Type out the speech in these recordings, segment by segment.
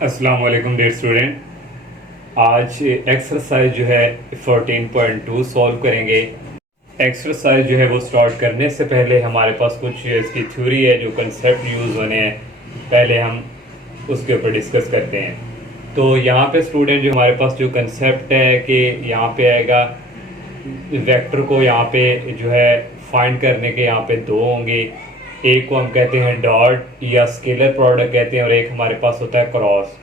अस्सलाम वालेकुम dear student. आज एक्सरसाइज जो है 14.2 सॉल्व करेंगे। एक्सरसाइज जो है वो स्टार्ट करने से पहले हमारे पास कुछ इसकी थ्योरी है, जो कंसेप्ट यूज़ होने हैं, पहले हम उसके ऊपर डिस्कस करते हैं। तो यहाँ पे स्टूडेंट जो हमारे पास जो कंसेप्ट है कि यहाँ पे आएगा वेक्टर को यहाँ पे जो है फाइंड करने के यहाँ पे दो होंगे। एक को हम कहते हैं डॉट या स्केलर प्रोडक्ट कहते हैं, और एक हमारे पास होता है क्रॉस।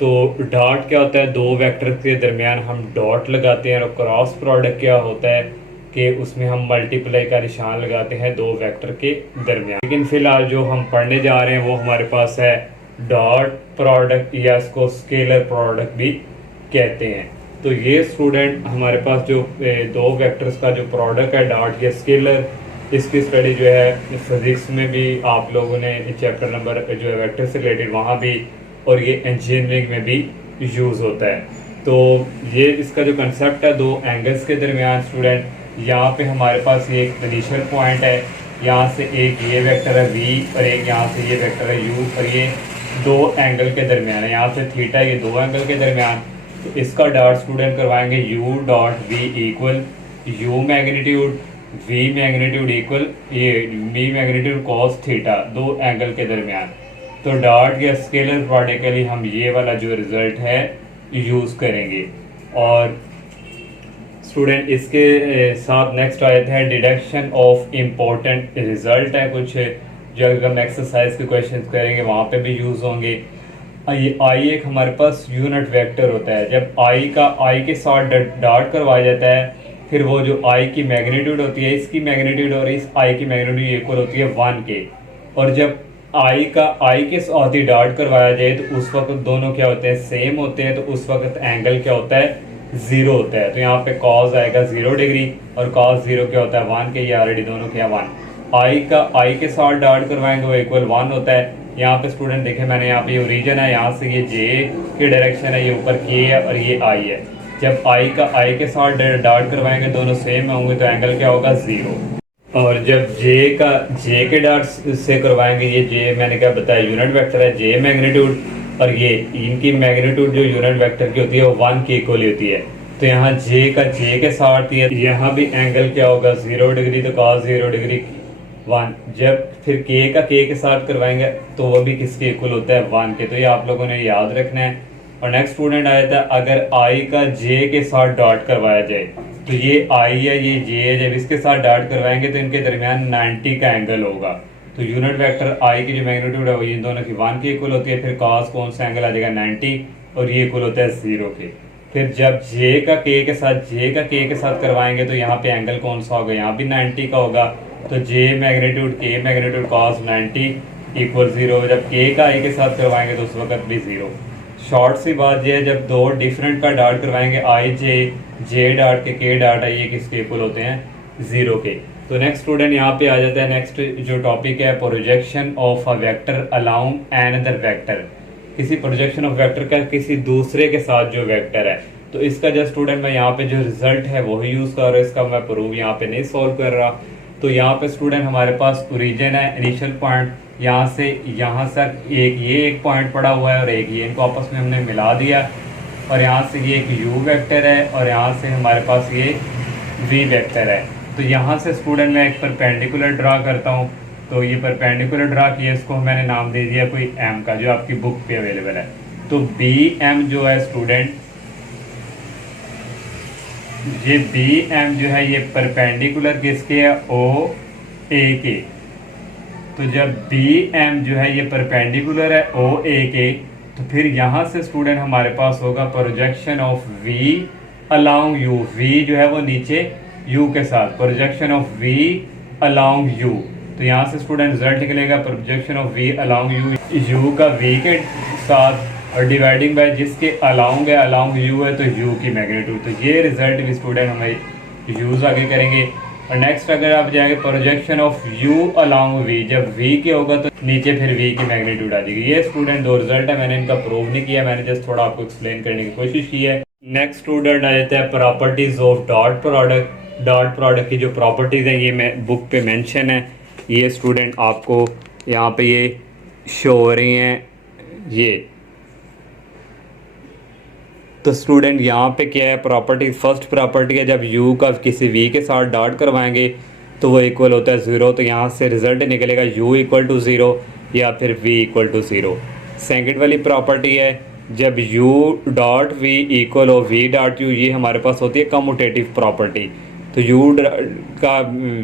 तो डॉट क्या होता है, दो वेक्टर के दरमियान हम डॉट लगाते हैं, और क्रॉस प्रोडक्ट क्या होता है कि उसमें हम मल्टीप्लाई का निशान लगाते हैं दो वेक्टर के दरमियान। लेकिन फिलहाल जो हम पढ़ने जा रहे हैं वो हमारे पास है डॉट प्रोडक्ट, या इसको स्केलर प्रोडक्ट भी कहते हैं। तो ये स्टूडेंट हमारे पास जो दो वेक्टर्स का जो प्रोडक्ट है डॉट या स्केलर, इसकी स्टडी जो है फिजिक्स में भी आप लोगों ने चैप्टर नंबर जो है वेक्टर से रिलेटेड वहाँ भी, और ये इंजीनियरिंग में भी यूज़ होता है। तो ये इसका जो कंसेप्ट है, दो एंगल्स के दरमियान स्टूडेंट, यहाँ पे हमारे पास ये एक इनिशियल पॉइंट है, यहाँ से एक ये वेक्टर है v और एक यहाँ से ये वेक्टर है u, और ये दो एंगल के दरमियान है, यहाँ से थीटा, ये दो एंगल के दरमियान। तो इसका डॉट स्टूडेंट करवाएंगे u dot v equal u magnitude v magnitude equal ये v मैग्नीट्यूड कॉस थीटा, दो एंगल के दरमियान। तो डॉट या स्केलर प्रोडक्ट के लिए हम ये वाला जो रिज़ल्ट है यूज़ करेंगे। और स्टूडेंट इसके साथ नेक्स्ट आयत है डिडक्शन ऑफ इम्पोर्टेंट रिजल्ट है कुछ, जो अगर हम एक्सरसाइज के क्वेश्चन करेंगे वहाँ पे भी यूज़ होंगे। आई एक हमारे पास यूनिट वेक्टर होता है। जब आई के साथ डॉट करवाया जाता है, फिर वो जो आई की मैग्नीट्यूड होती है, इसकी मैग्नीट्यूड और इस आई की मैग्नीट्यूड इक्वल होती है 1 के। और जब आई के साथ ही डॉट करवाया जाए तो उस वक्त दोनों क्या होते हैं, सेम होते हैं। तो उस वक्त एंगल क्या होता है, 0 होता है। तो यहाँ पे कॉस आएगा 0 डिग्री, और कॉस 0 क्या होता है, 1 के। ये ऑलरेडी दोनों क्या 1। आई के साथ डॉट करवाएंगे वो इक्वल 1 होता है। यहाँ पे स्टूडेंट देखें, मैंने यहाँ पे ये ओरिजिन है, यहाँ से ये जे की डायरेक्शन है, ये ऊपर के है और ये आई है। जब आई के साथ डॉट करवाएंगे दोनों सेम होंगे तो एंगल क्या होगा, 0। और जब जे के डॉट से करवाएंगे, ये जे मैंने क्या बताया यूनिट वेक्टर है, जे मैग्नीट्यूड, और ये इनकी मैग्नीट्यूड जो यूनिट वेक्टर की होती है वो 1 की इक्वल होती है। तो यहाँ जे के साथ है, यहाँ भी एंगल क्या होगा, 0 डिग्री, तो cos 0 डिग्री 1। जब फिर के साथ करवाएंगे तो वो भी किसके इक्वल होता है, 1 के। तो ये आप लोगों ने याद रखना है। और नेक्स्ट स्टूडेंट आया था, अगर आई का जे के साथ डॉट करवाया जाए, तो ये आई है, ये जे है, जब इसके साथ डॉट करवाएंगे तो इनके दरमियान 90 का एंगल होगा। तो यूनिट वेक्टर आई की जो मैग्नीट्यूड है वो इन दोनों की 1 की इक्वल होती है। फिर cos कौन सा एंगल आ जाएगा, 90, और ये इक्वल होता है 0 के। फिर जब जे का के साथ करवाएंगे तो यहाँ पे एंगल कौन सा होगा, यहाँ भी 90 का होगा। तो जे मैग्नीट्यूड cos 90 इक्वल 0। जब के का आई के साथ करवाएंगे तो उस वक्त भी 0। शॉर्ट सी बात यह है, जब दो डिफरेंट का डॉट करवाएंगे, आई जे डॉट के डॉट आई, ये किसके इक्वल होते हैं, 0 के। तो नेक्स्ट स्टूडेंट यहाँ पे आ जाता है, नेक्स्ट जो टॉपिक है projection of a vector along another vector. किसी प्रोजेक्शन ऑफ वेक्टर का किसी दूसरे के साथ जो वेक्टर है, तो इसका जो स्टूडेंट मैं यहाँ पे जो रिजल्ट है वही यूज़ कर रहा हूँ, इसका मैं प्रूफ यहाँ पे नहीं सॉल्व कर रहा। तो यहाँ पे स्टूडेंट हमारे पास ओरिजिन है, इनिशियल पॉइंट, यहाँ से यहाँ तक एक पॉइंट पड़ा हुआ है और एक ये, इनको आपस में हमने मिला दिया। और यहाँ से ये एक u वेक्टर है, और यहाँ से हमारे पास ये v वेक्टर है। तो यहाँ से स्टूडेंट मैं एक परपेंडिकुलर ड्रा करता हूँ। तो ये परपेंडिकुलर ड्रा किया, इसको मैंने नाम दे दिया कोई m का, जो आपकी बुक पे अवेलेबल है। तो bm जो है स्टूडेंट, ये bm जो है ये परपेंडिकुलर किसके है, o a के। तो जब bm जो है ये परपेंडिकुलर है o a के, तो फिर यहाँ से स्टूडेंट हमारे पास होगा projection of v along u। v जो है वो नीचे u के साथ, projection of v along u। तो यहाँ से स्टूडेंट रिजल्ट निकलेगा projection of v along u का v के साथ, और डिवाइडिंग बाय जिसके अलोंग है, अलोंग u है तो u की मैग्नीट्यूड। तो ये रिजल्ट भी स्टूडेंट हमें यूज़ आगे करेंगे। और नेक्स्ट अगर आप जाएंगे projection of u along v, जब v के होगा तो नीचे फिर v की मैग्नीट्यूड आ जाएगी। ये स्टूडेंट दो रिजल्ट है, मैंने इनका प्रूव नहीं किया, मैंने जस्ट थोड़ा आपको एक्सप्लेन करने की कोशिश की है। नेक्स्ट स्टूडेंट आ जाता है properties of dot product. Dot product की जो प्रॉपर्टीज़ हैं ये मैं बुक पे मेंशन है, ये स्टूडेंट आपको यहाँ पे ये शो हो रही हैं। ये तो स्टूडेंट यहाँ पे क्या है, प्रॉपर्टी फर्स्ट प्रॉपर्टी है, जब u का किसी v के साथ डॉट करवाएंगे तो वो इक्वल होता है 0। तो यहाँ से रिजल्ट निकलेगा u इक्वल टू 0 या फिर v इक्वल टू 0। सेकेंड वाली प्रॉपर्टी है, जब u डॉट v इक्वल हो v डॉट u, ये हमारे पास होती है कम्यूटेटिव प्रॉपर्टी। तो u का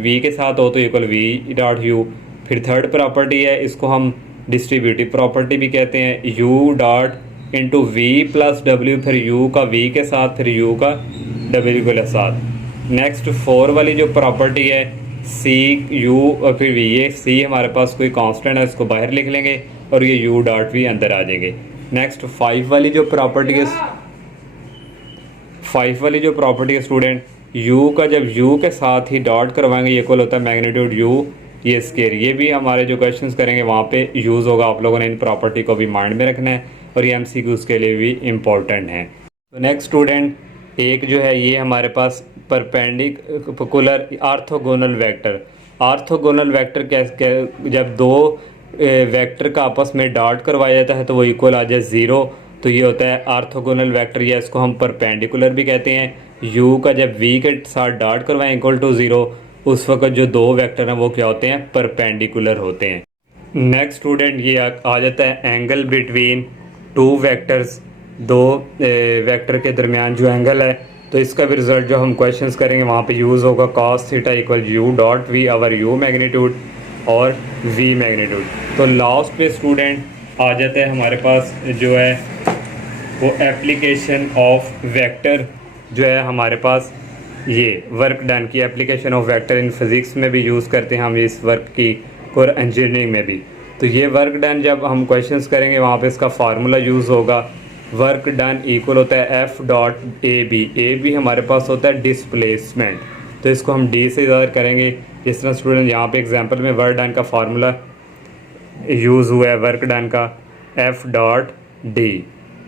v के साथ हो तो इक्वल v डॉट u। फिर थर्ड प्रॉपर्टी है, इसको हम डिस्ट्रीब्यूटिव प्रॉपर्टी भी कहते हैं, u dot into V plus W, फिर u का v के साथ, फिर u का w के साथ। नेक्स्ट 4 वाली जो प्रॉपर्टी है, c u और फिर v, ये c हमारे पास कोई कांस्टेंट है, इसको बाहर लिख लेंगे और ये u डॉट v अंदर आ जाएंगे। नेक्स्ट 5 वाली जो प्रॉपर्टी है, 5 वाली जो प्रॉपर्टी है स्टूडेंट, u का जब u के साथ ही डॉट करवाएंगे ये इक्वल होता है मैग्नीट्यूड u ये स्केयर। ये भी हमारे जो क्वेश्चंस करेंगे वहाँ पे यूज़ होगा, आप लोगों ने इन प्रॉपर्टी को भी माइंड में रखना है और ये MCQs के लिए भी इम्पोर्टेंट है। तो नेक्स्ट स्टूडेंट, एक जो है ये हमारे पास perpendicular orthogonal vector. Orthogonal vector कैसे, जब दो वेक्टर का आपस में डॉट करवाया जाता है तो वो इक्वल आ जाए 0, तो ये होता है आर्थोगोनल वेक्टर, या इसको हम परपेंडिकुलर भी कहते हैं। u का जब v के साथ डॉट करवाएं इक्वल टू 0, उस वक्त जो दो वेक्टर हैं वो क्या होते हैं, परपेंडिकुलर होते हैं। नेक्स्ट स्टूडेंट, ये आ जाता है एंगल बिटवीन टू वेक्टर्स, दो वेक्टर के दरमियान जो एंगल है। तो इसका भी रिजल्ट जो हम क्वेश्चंस करेंगे वहाँ पे यूज़ होगा cos theta equal u dot v अवर u मैग्नीट्यूड और v मैग्नीट्यूड। तो लास्ट पे स्टूडेंट आ जाता है हमारे पास जो है वो एप्लीकेशन ऑफ वेक्टर, जो है हमारे पास ये वर्क डन की application of vector in physics में भी यूज़ करते हैं हम इस वर्क की, और इंजीनियरिंग में भी। तो ये वर्क डन जब हम क्वेश्चंस करेंगे वहाँ पे इसका फार्मूला यूज़ होगा। वर्क डन इक्वल होता है F डॉट ए बी हमारे पास होता है डिस्प्लेसमेंट, तो इसको हम D से ज़ाहिर करेंगे। जिस तरह स्टूडेंट यहाँ पे एग्जांपल में वर्क डन का फार्मूला यूज़ हुआ है, वर्क डन का F डॉट D।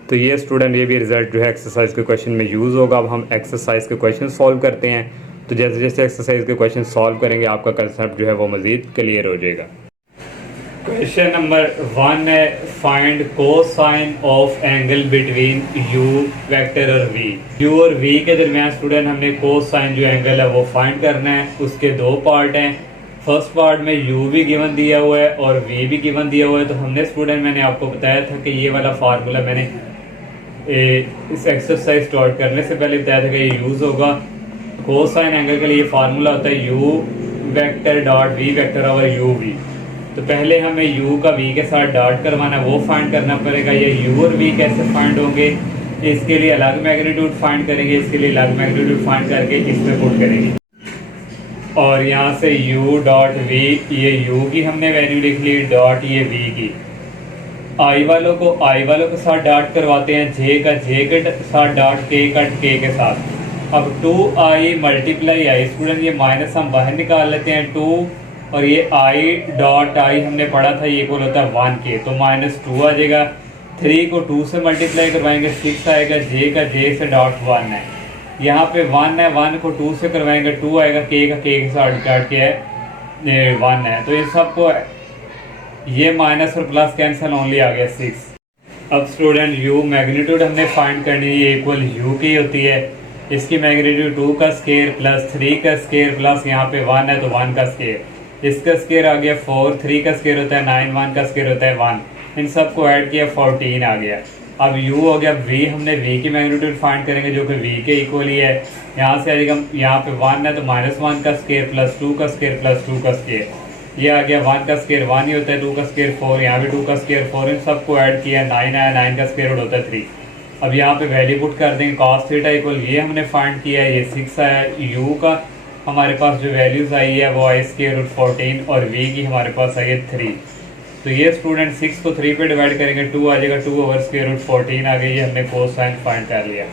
तो ये स्टूडेंट ये भी रिजल्ट जो है एक्सरसाइज के क्वेश्चन में यूज़ होगा। अब हम एक्सरसाइज के क्वेश्चन सॉल्व करते हैं। तो जैसे जैसे एक्सरसाइज के क्वेश्चन सॉल्व करेंगे आपका कंसेप्ट जो है वो मज़ीद क्लियर हो जाएगा। क्वेश्चन नंबर 1 है, find cosine of angle between u vector और v। u और v के दरमियान स्टूडेंट हमने कोसाइन जो एंगल है वो फाइंड करना है। उसके दो पार्ट हैं। फर्स्ट पार्ट में u भी गिवन दिया हुआ है और v भी गिवन दिया हुआ है। तो हमने स्टूडेंट, मैंने आपको बताया था कि ये वाला फार्मूला मैंने इस एक्सरसाइज स्टार्ट करने से पहले बताया था कि ये यूज़ होगा। कोसाइन एंगल के लिए फार्मूला होता है u vector dot v vector over uv। तो पहले हमें u का v के साथ डॉट करवाना, वो फाइंड करना पड़ेगा। ये u और v कैसे फाइंड होंगे, इसके लिए अलग मैग्नीट्यूड फाइंड करेंगे, इसके लिए अलग मैग्नीट्यूड फाइंड करके इसमें पुट करेंगे। और यहाँ से u डॉट v, ये u की हमने वैल्यू लिख ली, डॉट ये v की। i वालों के साथ डॉट करवाते हैं, j का j के साथ डॉट, k का k के साथ। अब 2i मल्टीप्लाई i, स्टूडेंट ये माइनस हम बाहर निकाल लेते हैं 2, और ये i डॉट i हमने पढ़ा था ये इक्वल होता है 1 के, तो -2 आ जाएगा। 3 को 2 से मल्टीप्लाई करवाएंगे 6 आएगा, j का j से डॉट 1 है, यहाँ पे 1 है, 1 को 2 से करवाएंगे 2 आएगा, k का k के साथ डॉट के है 1 है। तो इन सबको ये माइनस और प्लस कैंसिल ओनली आ गया 6। अब स्टूडेंट u मैग्नीट्यूड हमने फाइंड करनी है, ये इक्वल u की होती है। इसकी मैग्नीट्यूड 2 का स्केयर प्लस 3 का स्केयर प्लस यहाँ पे 1 है तो 1 का स्केयर, इसका स्केयर आ गया 4, 3 का स्केयर होता है 9, 1 का स्केयर होता है 1, इन सबको ऐड किया 14 आ गया। अब u हो गया v, हमने v की मैग्नीट्यूड फाइंड करेंगे जो कि v के इक्वल ही है। यहाँ से आएगा, यहाँ पे 1 है तो -1 का स्केयर प्लस 2 का स्केयर प्लस 2 का स्केयर, ये आ गया 1 का स्केयर 1 ही होता है, 2 का स्केयर 4, यहाँ भी 2 का स्केयर 4, इन सबको ऐड किया 9 आया, 9 का स्केयर रूट होता है 3। अब यहाँ पे वैल्यू पुट कर देंगे, cos थीटा इक्वल ये हमने फाइंड किया है, ये 6 आया। u का हमारे पास जो वैल्यूज़ आई है वो आई स्केयर रूट 14 और v की हमारे पास आई है 3। तो ये स्टूडेंट 6 को 3 पे डिवाइड करेंगे 2 आ जाएगा, 2 ओवर स्केयर रूट 14 आ गई, ये हमने कोसाइन फाइंड कर लिया।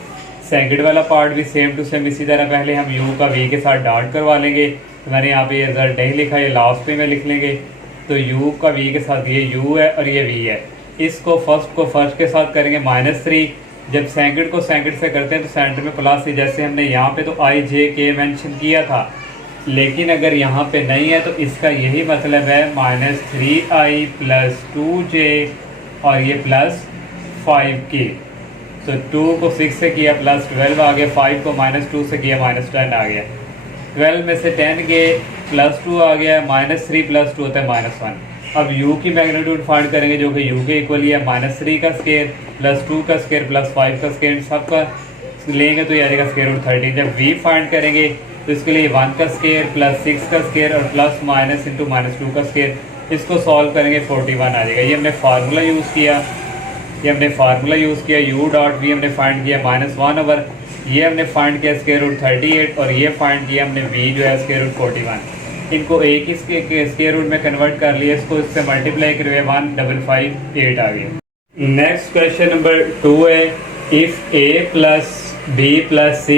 सेकंड वाला पार्ट भी सेम टू सेम इसी तरह, पहले हम u का v के साथ डॉट करवा लेंगे। तो मैंने यहाँ पे ये रिजल्ट नहीं लिखा, ये लास्ट पे में लिख लेंगे। तो u का v के साथ ये u है और ये v है, इसको फर्स्ट को फर्स्ट के साथ करेंगे -3, जब सेकंड को सेकंड से करते हैं तो सेंटर में प्लस ही, जैसे हमने यहाँ पे तो i j k मेंशन किया था, लेकिन अगर यहाँ पे नहीं है तो इसका यही मतलब है -3i + 2j और ये +5k। तो 2 को 6 से किया प्लस 12 आ गया, 5 को -2 से किया -10 आ गया, 12 में से 10 के +2 आ गया, -3 + 2 होता है -1। अब u की मैग्नीट्यूड फाइंड करेंगे जो कि u के इक्वल है -3 का स्केयर +2 का स्केयर +5 का स्केयर, सबका लेंगे तो ये आ जाएगा √13। जब v फाइंड करेंगे तो इसके लिए 1 का स्केयर +6 का स्केयर और प्लस माइनस इंटू -2 का स्केयर, इसको सॉल्व करेंगे 41 आ जाएगा। ये हमने फार्मूला यूज़ किया, u डॉट वी हमने फाइंड किया -1/, ये हमने फाइंड किया √38 और ये फाइंड किया हमने v जो है √41। इनको एक ही स्क्वायर रूट में कन्वर्ट कर लिया, इसको इससे मल्टीप्लाई करें 1558 आ गया। नेक्स्ट क्वेश्चन नंबर 2 है, इफ़ a + b + c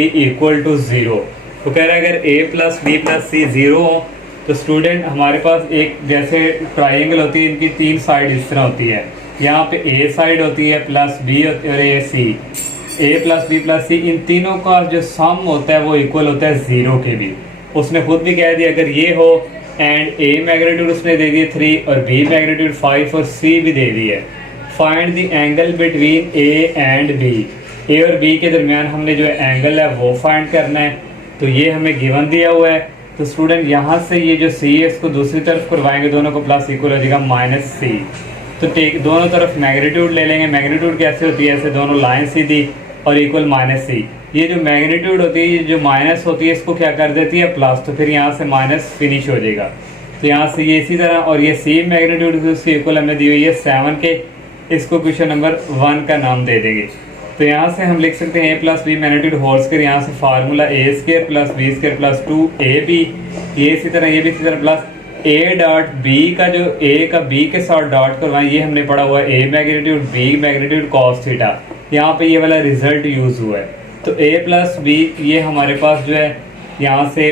= 0। तो कह रहा है अगर a + b + c 0 हो तो स्टूडेंट हमारे पास एक जैसे ट्राइंगल होती है, इनकी 3 साइड इस तरह होती है। यहाँ पे a साइड होती है प्लस b और a c, a + b + c, इन तीनों का जो सम होता है वो इक्वल होता है 0 के भी। उसने खुद भी कह दिया अगर ये हो एंड a मैग्नीट्यूड उसने दे दिया 3 और b मैग्नीट्यूड 5 और c भी दे दी है। Find the angle between a and b, a और b के दरमियान हमने जो एंगल है वो फाइंड करना है। तो ये हमें गिवन दिया हुआ है, तो स्टूडेंट यहाँ से ये जो c है इसको दूसरी तरफ करवाएंगे, दोनों को प्लस इक्वल हो जाएगा -c। तो दोनों तरफ मैग्नीट्यूड ले लेंगे। मैग्नीट्यूड कैसे होती है, ऐसे दोनों लाइन सीधी और इक्वल -c। ये जो मैग्नीट्यूड होती है, जो माइनस होती है, इसको क्या कर देती है प्लस, तो फिर यहाँ से माइनस फिनिश हो जाएगा। तो यहाँ से ये इसी तरह, और ये c मैग्नीट्यूड उसकी इक्वल हमें दी हुई है 7 के, इसको क्वेश्चन नंबर 1 का नाम दे देंगे। तो यहाँ से हम लिख सकते हैं a + b magnitude whole square, यहाँ से फार्मूला a² + b² + 2ab, ये इसी तरह ये भी इसी तरह प्लस a डॉट b का जो a का b के साथ डॉट करवाएं, ये हमने पढ़ा हुआ है a magnitude b magnitude cos theta, यहाँ पे ये वाला रिजल्ट यूज हुआ है। तो a + b ये हमारे पास जो है यहाँ से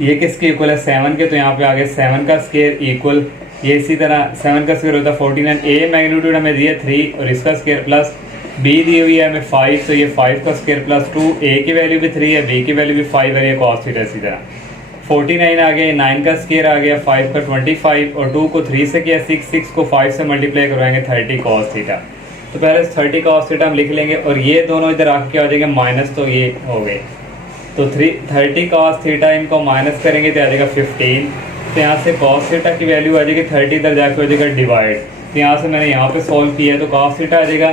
ये किसके इक्वल है 7 के, तो यहाँ पे आ गया 7 का स्क्वायर इक्वल, ये इसी तरह 7 का स्क्वायर होता है 49। a मैग्नीट्यूड हमें दिया 3 और इसका स्क्वायर प्लस b दी हुई है हमें 5, तो ये 5 का स्क्वायर प्लस 2, a की वैल्यू भी 3 है, b की वैल्यू भी 5 है, ये cos थीटा। इसी तरह 49 आ गया, 9 का स्क्वायर आ गया, 5 का 25 और 2 को 3 से किया 6, 6 को 5 से मल्टीप्लाई करवाएंगे 30 cos थीटा। तो पहले 30 cos थीटा हम लिख लेंगे और ये दोनों इधर आके क्या हो जाएगा माइनस, तो ये हो गए। तो 30 cos थीटा इनको माइनस करेंगे तो आ जाएगा 15। तो यहाँ से cos थीटा की वैल्यू आ जाएगी 30, इधर जाके हो जाएगा डिवाइड। तो यहाँ से मैंने यहाँ पे सॉल्व किया है, तो cos थीटा आ जाएगा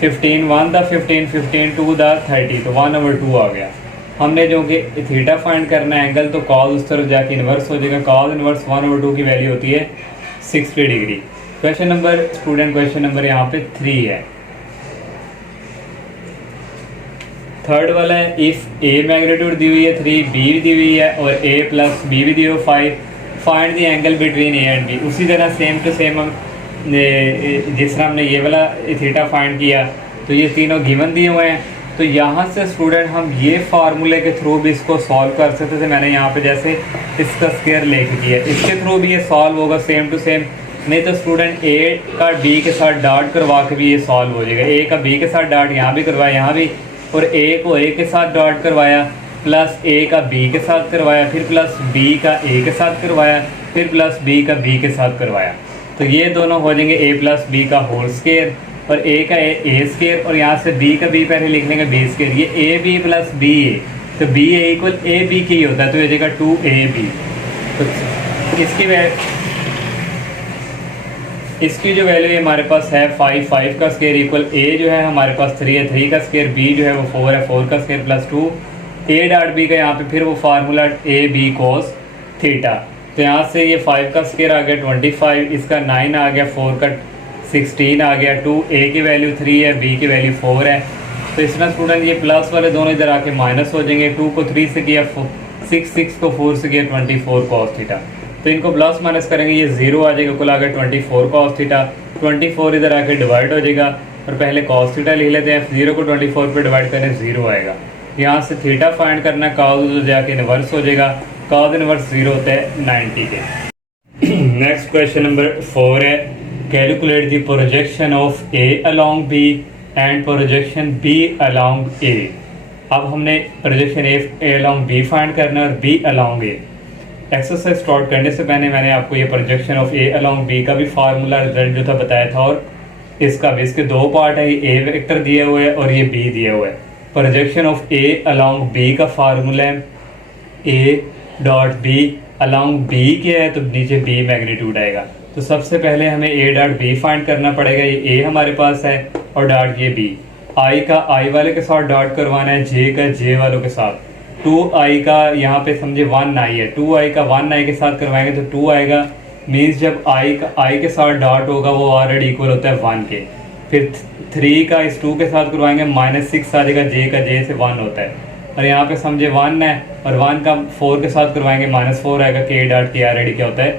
15 1 द 15 15 2 द 30, तो 1/2 आ गया। हमने जो कि थीटा फाइंड करना है एंगल, तो cos उस तरफ जाके इन्वर्स हो जाएगा, cos इन्वर्स 1/2 की वैल्यू होती है 60 डिग्री। क्वेश्चन नंबर यहाँ पे 3 है। थर्ड वाला है, इफ a मैग्नीट्यूड दी हुई है 3, b दी हुई है और a + b भी दी हुई 5, find the angle between a and b। उसी तरह सेम टू सेम हम जिस तरह हमने ये वाला थीटा फाइंड किया, तो ये तीनों गिवन दिए हुए हैं। तो यहाँ से स्टूडेंट हम ये फार्मूले के थ्रू भी इसको सॉल्व कर सकते थे। मैंने यहाँ पे जैसे इसका स्क्वायर लेके किया, इसके थ्रू भी ये सॉल्व होगा सेम टू सेम। नहीं तो स्टूडेंट a का b के साथ डॉट करवा के भी ये सॉल्व हो जाएगा। a का b के साथ डॉट यहाँ भी करवाया, यहाँ भी, और a को a के साथ डॉट करवाया, प्लस a का b के साथ करवाया, फिर प्लस b का a के साथ करवाया, फिर प्लस b का b के साथ करवाया। तो ये दोनों हो जाएंगे a + b का होल स्क्वायर और a का a स्क्वायर, और यहाँ से b का b पहले लिख लेंगे b स्क्वायर। ये ab + ba, तो ba इक्वल ab की ही होता है, तो ये जगह 2ab। तो इसकी जो वैल्यू है हमारे पास है 5, 5 का स्क्वायर इक्वल a जो है हमारे पास 3 है, 3 का स्क्वायर, b जो है वो 4 है, 4 का square plus 2 a dot b का यहाँ पे फिर वो formula a b cos theta. तो यहाँ से ये 5 का स्क्वायर आ गया 25, इसका 9 आ गया, 4 का 16 आ गया, 2 a की वैल्यू 3 है, b की वैल्यू 4 है। तो इस तरह स्टूडेंट ये प्लस वाले दोनों इधर आके माइनस हो जाएंगे। 2 को 3 से किया 6, 6 को 4 से किया 24 cos थीटा। तो इनको प्लस माइनस करेंगे, ये 0 आ जाएगा, कुल आ गया 24 cos थीटा। 24 इधर आके डिवाइड हो जाएगा, और पहले cos थीटा लिख लेते हैं, 0 को 24 पे डिवाइड करें 0 आएगा। यहाँ से थीटा फाइंड करना, cos जाके इनवर्स हो जाएगा, cos इनवर्स 0 होता है 90 के। नेक्स्ट क्वेश्चन नंबर 4 है, calculate the projection of a along b and projection b along a। अब हमने projection a along b find करना है और b along a। Exercise start करने से पहले मैंने आपको ये projection of a along b का भी फार्मूला रिजल्ट जो था बताया था, और इसका भी, इसके दो पार्ट है, ये ए वेक्टर दिया हुआ है और ये बी दिया हुआ है। Projection of A along B का फार्मूला है A dot B along B क्या है, तो नीचे बी मैग्नीट्यूड आएगा। तो सबसे पहले हमें ए डॉट बी फाइंड करना पड़ेगा, ये ए हमारे पास है और डॉट ये बी। आई का आई वाले के साथ डॉट करवाना है, जे का जे वालों के साथ। 2i का यहाँ पे समझे 1i है, 2i का 1i के साथ करवाएंगे तो 2 आएगा। मीन्स जब i के साथ डॉट होगा वो ऑलरेडी इक्वल होता है 1 के। फिर 3 का इस 2 के साथ करवाएंगे, -6 आ जाएगा, जे का जे से 1 होता है। और यहाँ पे समझे 1 है और 1 का 4 के साथ करवाएंगे, -4 आएगा, के डॉट के ऑलरेडी क्या होता है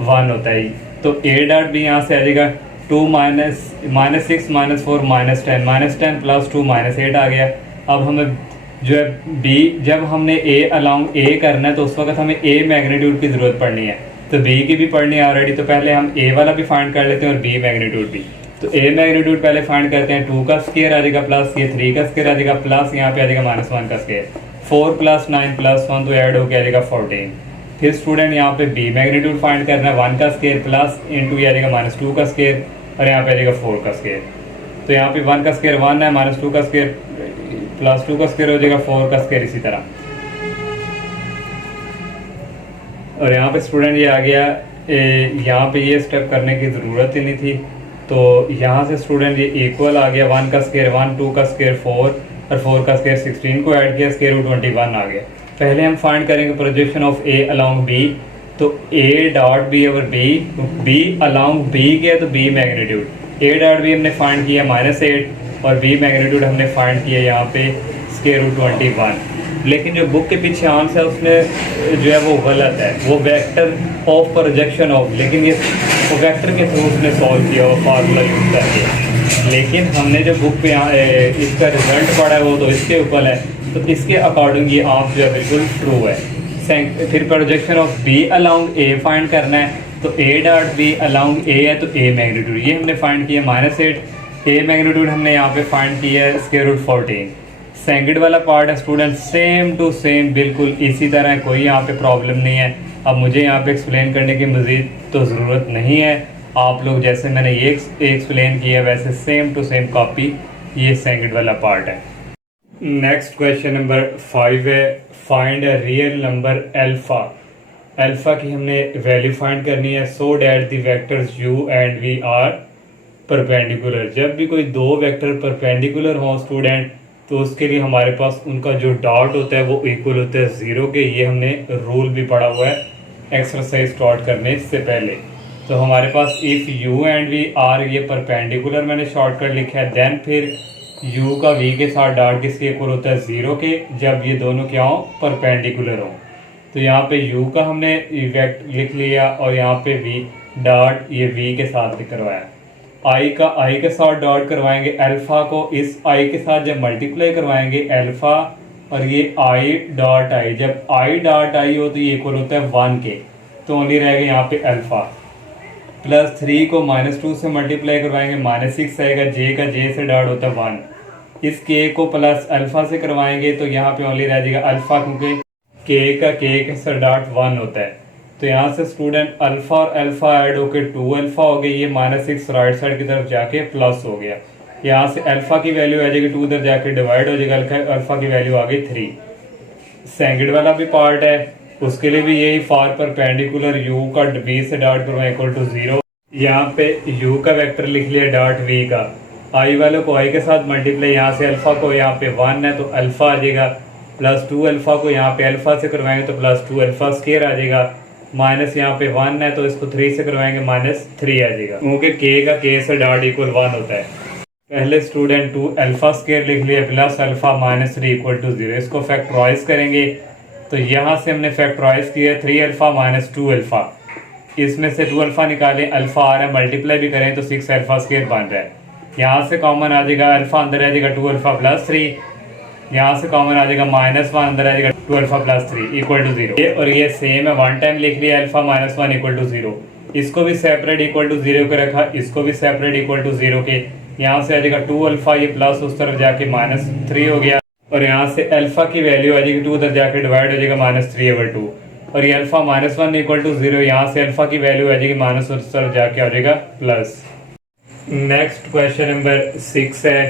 1 होता है। तो ए डॉट भी यहाँ से आ जाएगा 2 -6 -4 -10 प्लस 2 -8 आ गया। अब हमें जो है बी, जब हमने ए अलोंग ए करना है तो उस वक्त हमें ए मैग्नीट्यूड की ज़रूरत पड़नी है, तो बी की भी पढ़नी है ऑलरेडी। तो पहले हम ए वाला भी फाइंड कर लेते हैं और बी मैग्नीट्यूड भी। तो ए मैग्नीट्यूड पहले फाइंड करते हैं, 2 का स्क्वायर आ जाएगा प्लस ये 3 का स्क्वायर आ जाएगा प्लस यहाँ पे आ जाएगा -1 का स्क्वायर, 4 + 9 + 1 तो ऐड होकर आ जाएगा 14। फिर स्टूडेंट यहाँ पे बी मैग्नीट्यूड फाइंड करना है, 1 का स्क्वायर प्लस इंटू ये आ जाएगा -2 का स्क्वायर और यहाँ पे आ जाएगा 4 का स्क्वायर। तो यहाँ पे 1 का स्क्वायर 1 है, -2 का स्क्वायर प्लस 2 का स्क्वायर हो जाएगा 4 का स्क्वायर इसी तरह। और यहाँ पे स्टूडेंट ये आ गया, यहाँ पे ये स्टेप करने की ज़रूरत ही नहीं थी। तो यहाँ से स्टूडेंट ये इक्वल आ गया, 1 का स्क्वायर 1, 2 का स्क्वायर 4 और 4 का स्क्वायर 16 को ऐड किया, स्क्वायर रूट 21 आ गया। पहले हम फाइंड करेंगे projection of A along B. तो A dot B over B, B along B किया तो B magnitude, A dot B हमने फाइंड किया -8 और बी मैग्नीट्यूड हमने फाइंड किया यहाँ पे स्क्वायर रूट 21। लेकिन जो बुक के पीछे आंसर है उसने जो है वो गलत है, वो वेक्टर ऑफ प्रोजेक्शन ऑफ, लेकिन ये वो वेक्टर के थ्रू उसने सॉल्व किया वो फार्मूला यूज करके। लेकिन हमने जो बुक पे इसका रिजल्ट पढ़ा है वो तो इसके ऊपर है, तो इसके अकॉर्डिंग ये आंसर जो है बिल्कुल ट्रू है। फिर projection of B along A find करना है, तो A dot B along A है तो ए मैग्नीट्यूड ये हमने फाइंड किया -8, ए मैग्नीट्यूड हमने यहाँ पे फाइंड किया है स्क्वायर रूट 14। सेकंड वाला पार्ट है स्टूडेंट सेम टू सेम बिल्कुल इसी तरह, कोई यहाँ पे प्रॉब्लम नहीं है। अब मुझे यहाँ पे एक्सप्लेन करने की मज़ीद तो ज़रूरत नहीं है, आप लोग जैसे मैंने ये एक्सप्लेन किया वैसे सेम टू सेम कॉपी ये सेकंड वाला पार्ट है। नेक्स्ट क्वेश्चन नंबर 5 है, find a real number alpha. Alpha की हमने वैल्यू फाइंड करनी है so that the vectors u and v are perpendicular. जब भी कोई दो वेक्टर परपेंडिकुलर हों स्टूडेंट तो उसके लिए हमारे पास उनका जो डॉट होता है वो इक्वल होता है 0 के। ये हमने रूल भी पढ़ा हुआ है एक्सरसाइज स्टार्ट करने से पहले। तो हमारे पास if u and v are, ये परपेंडिकुलर मैंने शॉर्टकट लिखा है, देन फिर u का v के साथ डॉट किसके इक्वल होता है 0 के, जब ये दोनों क्या हों परपेंडिकुलर हों। तो यहाँ पे u का हमने इवेक्ट लिख लिया और यहाँ पे v डॉट ये v के साथ करवाया। i के साथ डॉट करवाएंगे, अल्फ़ा को इस i के साथ जब मल्टीप्लाई करवाएंगे अल्फ़ा और ये i डॉट i, जब i डॉट i हो तो ये इक्वल होता है 1 के, तो ओनली रहेगा यहाँ पे अल्फ़ा। प्लस 3 को -2 से मल्टीप्लाई करवाएंगे, -6 आएगा, j का j से डॉट होता है 1। इस k को प्लस अल्फ़ा से करवाएंगे तो यहाँ पे ओनली रह जाएगा अल्फ़ा, क्योंकि k का k के साथ डॉट 1 होता है। तो यहाँ से स्टूडेंट अल्फ़ा और अल्फ़ा ऐड होकर 2 अल्फ़ा हो गई, ये -6 राइट साइड की तरफ जाके प्लस हो गया। यहाँ से अल्फ़ा की वैल्यू आ जाएगी 2 उधर जाके डिवाइड हो जाएगा, अल्फ़ा की वैल्यू आ गई 3। सेकंड वाला भी पार्ट है, उसके लिए भी यही फार परपेंडिकुलर u का v से डॉट करवाएं इक्वल टू 0। यहाँ पे u का वेक्टर लिख लिया डॉट v का, i वालों को i के साथ मल्टीप्लाई, यहाँ से अल्फ़ा को यहाँ पे 1 है तो अल्फ़ा आ जाएगा, प्लस 2 अल्फ़ा को यहाँ पे अल्फ़ा से करवाएंगे तो प्लस 2 अल्फ़ा स्क्वायर आ जाएगा, माइनस यहाँ पे 1 है तो इसको 3 से करवाएंगे -3 आ जाएगा, क्योंकि k का k से डॉट इक्वल 1 होता है। पहले स्टूडेंट 2 अल्फ़ा स्क्वायर लिख लिया प्लस अल्फ़ा -3 इक्वल टू 0, इसको फैक्टराइज करेंगे तो यहाँ से हमने फैक्टराइज किया 3 अल्फ़ा -2 अल्फ़ा, इसमें से 2 अल्फ़ा निकालें, अल्फ़ा आ रहा है मल्टीप्लाई भी करें तो 6 अल्फ़ा स्क्वायर बन रहा है। यहाँ से कॉमन आ जाएगा, अल्फ़ा अंदर आ जाएगा 2 अल्फ़ा प्लस 3, यहाँ से कॉमन आ जाएगा -1 अंदर आ जाएगा 2 अल्फ़ा प्लस 3 इक्वल टू 0। ये और ये सेम है, 1 टाइम लिख लिया अल्फ़ा -1 इक्वल टू 0, इसको भी सेपरेट इक्वल टू 0 के रखा, इसको भी सेपरेट इक्वल टू 0 के। यहाँ से आ जाएगा 2 अल्फ़ा, ये प्लस उस तरफ जाके -3 हो गया, और यहाँ से अल्फ़ा की वैल्यू आ जाएगी 2 उधर जाके डिवाइड हो जाएगा -3/2, और ये अल्फ़ा -1 इक्वल टू 0, यहाँ से अल्फ़ा की वैल्यू आ जाएगी माइनस उस तरफ जाके आ जाएगा प्लस। नेक्स्ट क्वेश्चन नंबर 6 है,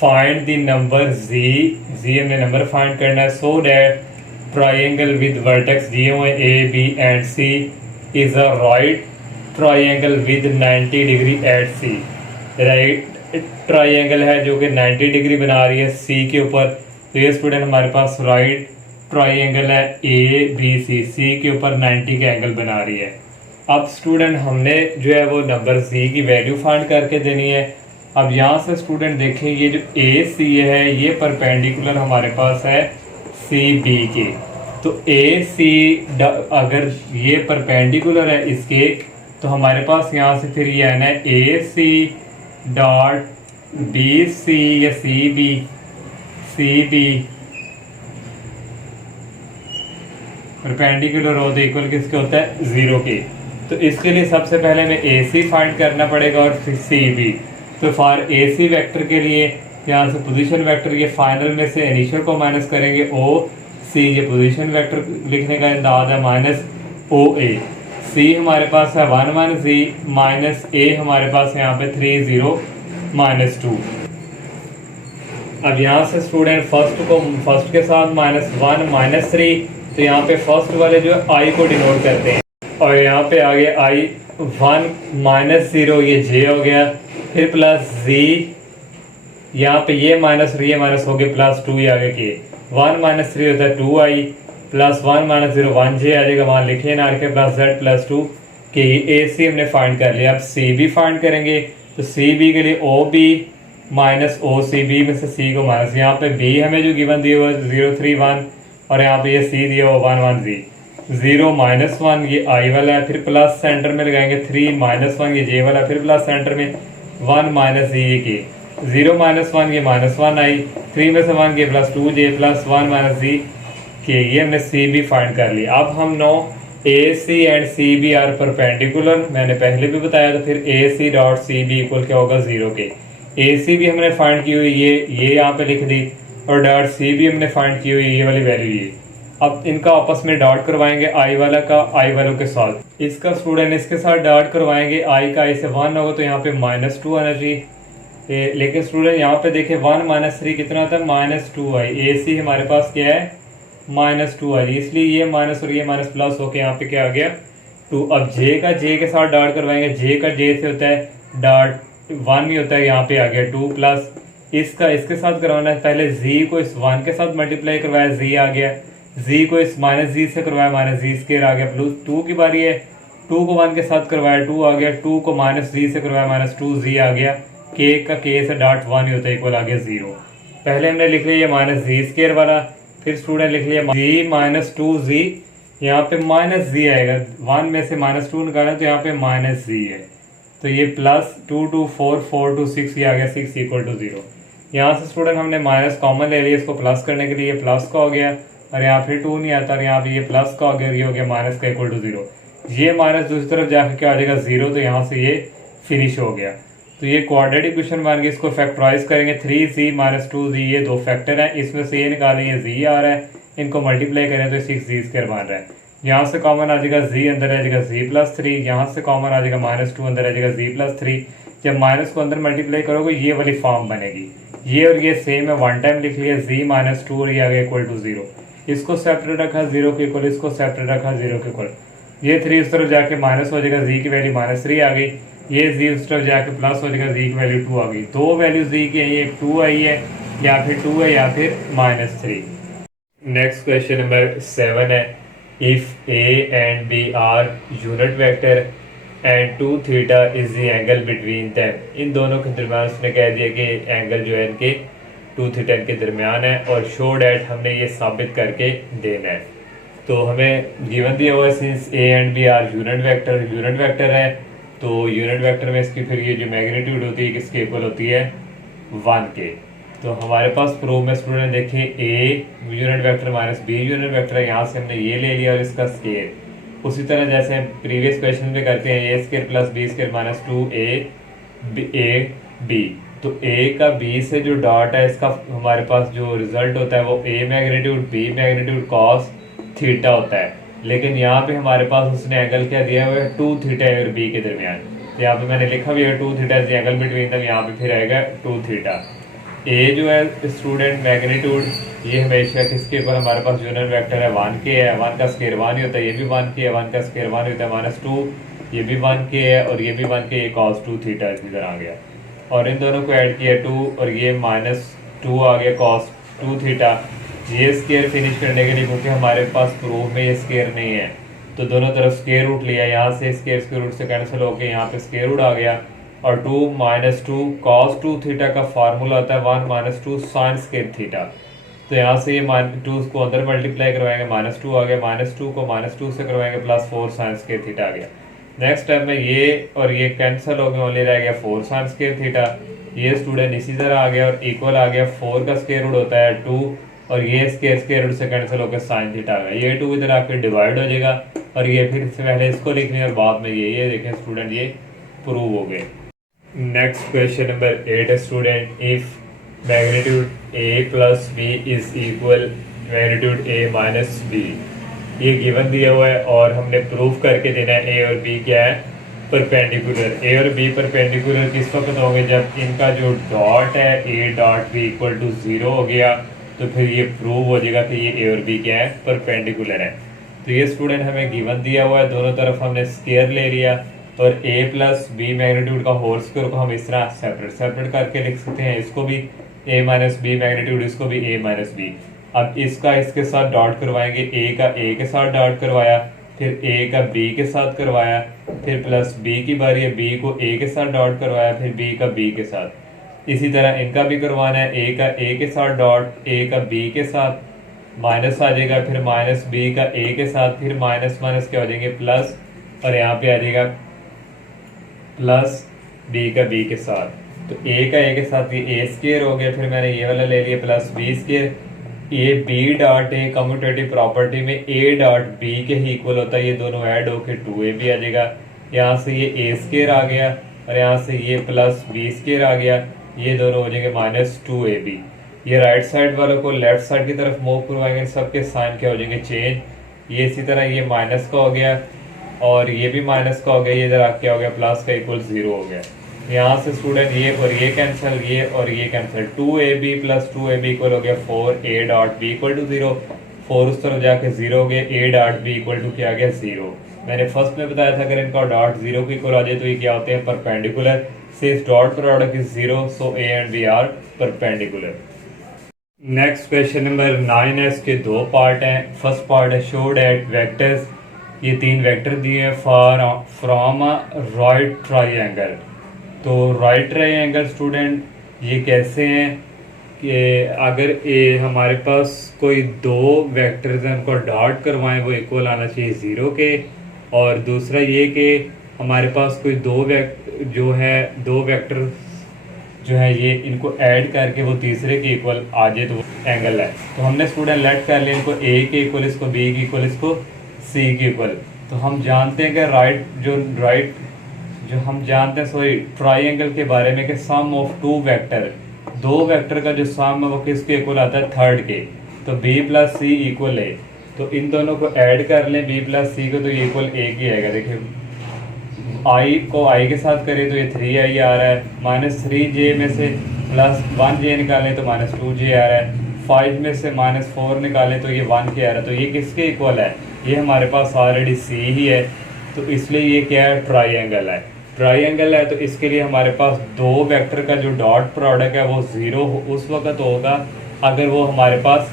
फाइंड द नंबर जी हमने नंबर फाइंड करना है, so that triangle with vertex दिए हुए A B and C is a right triangle with 90 degree at C. Right triangle है जो कि 90 डिग्री बना रही है सी के ऊपर। तो ये स्टूडेंट हमारे पास राइट ट्राइंगल है ए बी सी के ऊपर 90 का एंगल बना रही है। अब स्टूडेंट हमने जो है वो नंबर सी की वैल्यू फाइंड करके देनी है। अब यहाँ से स्टूडेंट देखें, ये जो ए सी है ये परपेंडिकुलर हमारे पास है सी बी के। तो ए सी अगर ये परपेंडिकुलर है इसके, तो हमारे पास यहाँ से फिर ये आना है ए सी डॉट बी सी या सी बी परपेंडिकुलर हो तो इक्वल किसके होता है 0 के। तो इसके लिए सबसे पहले हमें ए सी फाइंड करना पड़ेगा और फिर सी बी। तो फॉर ए सी वैक्टर के लिए यहाँ से पोजीशन वेक्टर ये फाइनल में से इनिशियल को माइनस करेंगे ओ सी, ये पोजीशन वेक्टर लिखने का अंदाज है माइनस ओ ए। सी हमारे पास है 1 1 जी माइनस ए हमारे पास है यहाँ पे 3 0 माइनस 2। अब यहाँ से स्टूडेंट फर्स्ट के साथ -1 -3, तो यहाँ पे फर्स्ट वाले जो आई को डिनोट करते हैं और यहाँ पे आगे आई 1 -0 ये जे हो गया, फिर प्लस जी, यहाँ पे ये माइनस और ये माइनस हो गए प्लस 2 ये आगे के 1 -3 होता है 2 आई प्लस 1 -0 1 जे आ जाएगा, वहाँ लिखिए ना के प्लस जेड प्लस 2 के। ए सी हमने फाइंड कर लिया। अब सी बी फाइंड करेंगे, तो सी बी के लिए ओ बी माइनस ओ सी, बी में से सी को माइनस, यहाँ पे बी हमें जो गिवन दिया हुआ 0 3 1 और यहाँ पे ये सी दिया हुआ 1 1 जी 0 -1 ये आई वाला है, फिर प्लस सेंटर में लगाएंगे 3 -1 ये जे वाला, फिर प्लस सेंटर में 1 माइनस जी के 0 -1 ये -1 आई, 3 में से 1 के प्लस 2 जे प्लस 1 माइनस जी के। ये हमने सी बी फाइंड कर लिया। अब हम know A C and C B are perpendicular, मैंने पहले भी बताया। तो फिर A C dot C B equal क्या होगा 0 के। ए सी भी हमने फाइंड की हुई ये यहाँ पे लिख दी, और डॉट सी भी हमने फाइंड की हुई ये वाली वैल्यू ये। अब इनका आपस में डॉट करवाएंगे आई वाला का आई वालों के साथ, इसका स्टूडेंट इसके साथ डॉट करवाएंगे, आई का आई से 1 होगा तो यहाँ पे -2 आना चाहिए। लेकिन स्टूडेंट यहाँ पे देखे 1 -3 कितना था -2 आई, ए सी हमारे पास क्या है -2 आई, इसलिए ये माइनस और ये माइनस प्लस होके यहाँ पे क्या आ गया 2। अब जे का जे के साथ डॉट करवाएंगे, जे का जे से होता है डॉट 1 ही होता है, यहाँ पे आ गया 2 प्लस इसका इसके साथ करवाना है, पहले जी को इस 1 के साथ मल्टीप्लाई करवाया जी आ गया, जी को इस माइनस जी से करवाया माइनस जी स्क्वायर आ गया, प्लस 2 की बारी है 2 को 1 के साथ करवाया 2 आ गया, 2 को माइनस जी से करवाया -2 जी आ गया, के का के से डॉट 1 ही होता है इक्वल आ गया 0। पहले हमने लिख लिया माइनस जी स्क्वायर वाला, फिर स्टूडेंट लिख लिया जी -2 जी, यहाँ पे माइनस जी आएगा, 1 में से -2 निकाला तो यहाँ पे माइनस जी है, तो ये प्लस 2 2 4 4 2 6 ये आ गया 6 इक्वल टू 0। यहाँ से स्टूडेंट हमने माइनस कॉमन ले लिया, इसको प्लस करने के लिए प्लस का हो गया, और यहाँ फिर 2 नहीं आता, और यहाँ पे ये प्लस का हो गया, ये हो गया माइनस का इक्वल टू 0। ये माइनस दूसरी तरफ जाकर क्या आ जाएगा 0, तो यहाँ से ये फिनिश हो गया। तो ये क्वाड्रेटिक इक्वेशन बन गई, इसको फैक्टराइज करेंगे 3z -2z, ये दो फैक्टर हैं, इसमें से ये निकालें ये z आ रहा है, इनको मल्टीप्लाई करें तो 6z स्क्वायर बन रहा है। यहाँ से कॉमन आ जाएगा z, अंदर आ जाएगा z प्लस 3, यहाँ से कॉमन आ जाएगा -2, अंदर आ जाएगा z प्लस 3। जब माइनस को अंदर मल्टीप्लाई करोगे ये वाली फॉर्म बनेगी, ये और ये सेम है, 1 टाइम लिख लिया z -2 और ये आ गया इक्वल टू 0। इसको सेपरेट रखा 0 के इक्वल, इसको सेपरेट रखा 0 के इक्वल, ये 3 उस तरफ जाके माइनस हो जाएगा, z की वैल्यू -3 आ गई, ये z उस तरफ जाके प्लस हो जाएगा, z की वैल्यू 2 आ गई। दो वैल्यू z की है, एक 2 आई है या फिर 2 है या फिर -3। नेक्स्ट क्वेश्चन नंबर 7 है, if a and b are unit vector and 2 theta is the angle between them, इन दोनों के दरम्यान उसने कह दिया कि एंगल जो है इनके 2 थीटा इनके दरम्यान है, और शो डैट हमने ये साबित करके देना है। तो हमें गिवन दिया हुआ है since a and b are unit vector है, तो यूनिट वेक्टर में इसकी फिर ये जो मैग्नीट्यूड होती है किसके इक्वल होती है 1 के। तो हमारे पास प्रूफ में स्टूडेंट देखिए a unit vector minus b unit vector है, यहाँ से हमने ये ले लिया और इसका स्केयर उसी तरह जैसे हम प्रीवियस क्वेश्चन में करते हैं a square plus b square -2a b। तो a का b से जो डॉट है इसका हमारे पास जो रिजल्ट होता है वो a magnitude b magnitude cos theta होता है, लेकिन यहाँ पे हमारे पास उसने एंगल क्या दिया हुआ है 2 थीटा और b के दरमियान। तो यहाँ पे मैंने लिखा भी है 2 theta is the angle between them, यहाँ पे फिर आएगा 2 थीटा। ए जो है स्टूडेंट मैग्नीट्यूड, ये हमेशा किसके ऊपर हमारे पास यूनिट वेक्टर है 1 के है, 1 का स्केयर 1 ही होता है, ये भी 1 के है, 1 का स्केयर 1 होता है -2, ये भी 1 के है और ये भी 1 के, ये cos 2 थीटा इधर आ गया। और इन दोनों को ऐड किया 2 और ये -2 आ गया cos 2 थीटा। ये स्केयर फिनिश करने के लिए, क्योंकि हमारे पास प्रूफ में ये स्केयर नहीं है, तो दोनों तरफ स्केयर रूट लिया, यहाँ से स्केयर रूट से कैंसिल होकर यहाँ पे स्केयर रूट आ गया। और 2 -2 cos 2 थीटा का फार्मूला होता है 1 -2 sin स्केयर थीटा। तो यहाँ से ये -2 को अंदर मल्टीप्लाई करवाएंगे, -2 आ गया, -2 को -2 से करवाएंगे +4 sin स्केयर थीटा आ गया। नेक्स्ट टाइम में ये और ये कैंसिल हो गया, ओनली रह गया 4 sin स्केयर थीटा। ये स्टूडेंट इसी तरह आ गया और इक्वल आ गया, 4 का स्केयर रूट होता है 2 और ये स्केयर रूट से कैंसिल होकर साइन थीटा आ गया। ये 2 इधर आकर डिवाइड हो जाएगा और ये फिर से पहले इसको लिखनी है और बाद में ये देखें स्टूडेंट ये प्रूव हो गए। Next question number 8 student, if magnitude a plus B is equal magnitude a minus B, ये गिवन दिया हुआ है और हमने प्रूफ करके देना है a और b क्या है, परपेंडिकुलर। a और b परपेंडिकुलर किस वक्त होंगे, जब इनका जो डॉट है a dot b equal to 0 हो गया, तो फिर ये प्रूव हो जाएगा कि ये a और b क्या है, परपेंडिकुलर है। तो ये स्टूडेंट हमें गिवन दिया हुआ है, दोनों तरफ हमने स्केयर ले लिया और a प्लस बी मैग्नीट्यूड का होल स्क्वायर को हम इस तरह सेपरेट करके लिख सकते हैं, इसको भी a माइनस बी मैग्नीट्यूड, इसको भी a माइनस बी। अब इसका इसके साथ डॉट करवाएंगे, a का a के साथ डॉट करवाया, फिर a का b के साथ करवाया, फिर प्लस b की बारी है, b को a के साथ डॉट करवाया, फिर b का b के साथ। इसी तरह इनका भी करवाना है, a का a के साथ डॉट, a का b के साथ माइनस आ जाएगा, फिर माइनस b का a के साथ, फिर माइनस माइनस क्या हो जाएंगे प्लस, और यहाँ पे आ जाएगा प्लस b का b के साथ। तो a का a के साथ ये a स्क्वायर हो गया, फिर मैंने ये वाला ले लिया प्लस b स्क्वायर। ये b dot a commutative property में a डॉट b के ही इक्वल होता है, ये दोनों ऐड होकर 2ab आ जाएगा। यहाँ से ये a स्क्वायर आ गया और यहाँ से ये प्लस b स्क्वायर आ गया, ये दोनों हो जाएंगे -2ab। ये राइट साइड वालों को लेफ्ट साइड की तरफ मूव करवाएंगे, सबके साइन क्या हो जाएंगे चेंज। ये इसी तरह ये माइनस का हो गया और ये भी माइनस का हो गया, ये इधर आके हो गया प्लस का इक्वल 0 हो गया। यहाँ से स्टूडेंट ये और ये कैंसिल, ये और ये cancel, 2ab plus 2ab equal हो गया 4a dot b equal to 0, 4 उस तरफ जाके 0 हो गया, a dot b equal to क्या आ गया 0। मैंने फर्स्ट में बताया था अगर इनका डॉट 0 के इक्वल आ जाए तो ये क्या होते हैं, perpendicular. Since dot product is 0 so a and b are perpendicular. Next question number 9 है, इसके दो पार्ट हैं। फर्स्ट पार्ट है शो दैट वेक्टर्स, ये 3 वेक्टर दिए हैं फ्रॉम अ राइट ट्राइंगल। तो राइट ट्राइंगल स्टूडेंट ये कैसे हैं कि अगर ये हमारे पास कोई 2 वेक्टर्स हैं उनको डॉट करवाएं, वो इक्वल आना चाहिए 0 के, और दूसरा ये कि हमारे पास कोई 2 वेक्टर जो है ये इनको ऐड करके वो तीसरे के इक्वल आ जाए तो वो एंगल है। तो हमने स्टूडेंट लेट कर लिया इनको a के इक्वल, इसको b के इक्वल, इसको c के इक्वल। तो हम जानते हैं कि हम जानते हैं ट्राइंगल के बारे में कि सम ऑफ 2 वेक्टर, 2 वेक्टर का जो सम है वो किसके इक्वल आता है, थर्ड के। तो b plus C equal a, तो इन दोनों को ऐड कर लें b प्लस सी को, तो ये इक्वल a की आएगा। देखिए i को i के साथ करें तो ये 3i आ रहा है, -3j में से +1j निकालें तो -2j आ रहा है, 5 में से -4 निकालें तो ये 1 के आ रहा है। तो ये किसके इक्वल है, ये हमारे पास ऑलरेडी c ही है, तो इसलिए ये क्या है, ट्राइंगल है। ट्राइंगल है तो इसके लिए हमारे पास 2 वेक्टर का जो डॉट प्रोडक्ट है वो 0 उस वक्त होगा अगर वो हमारे पास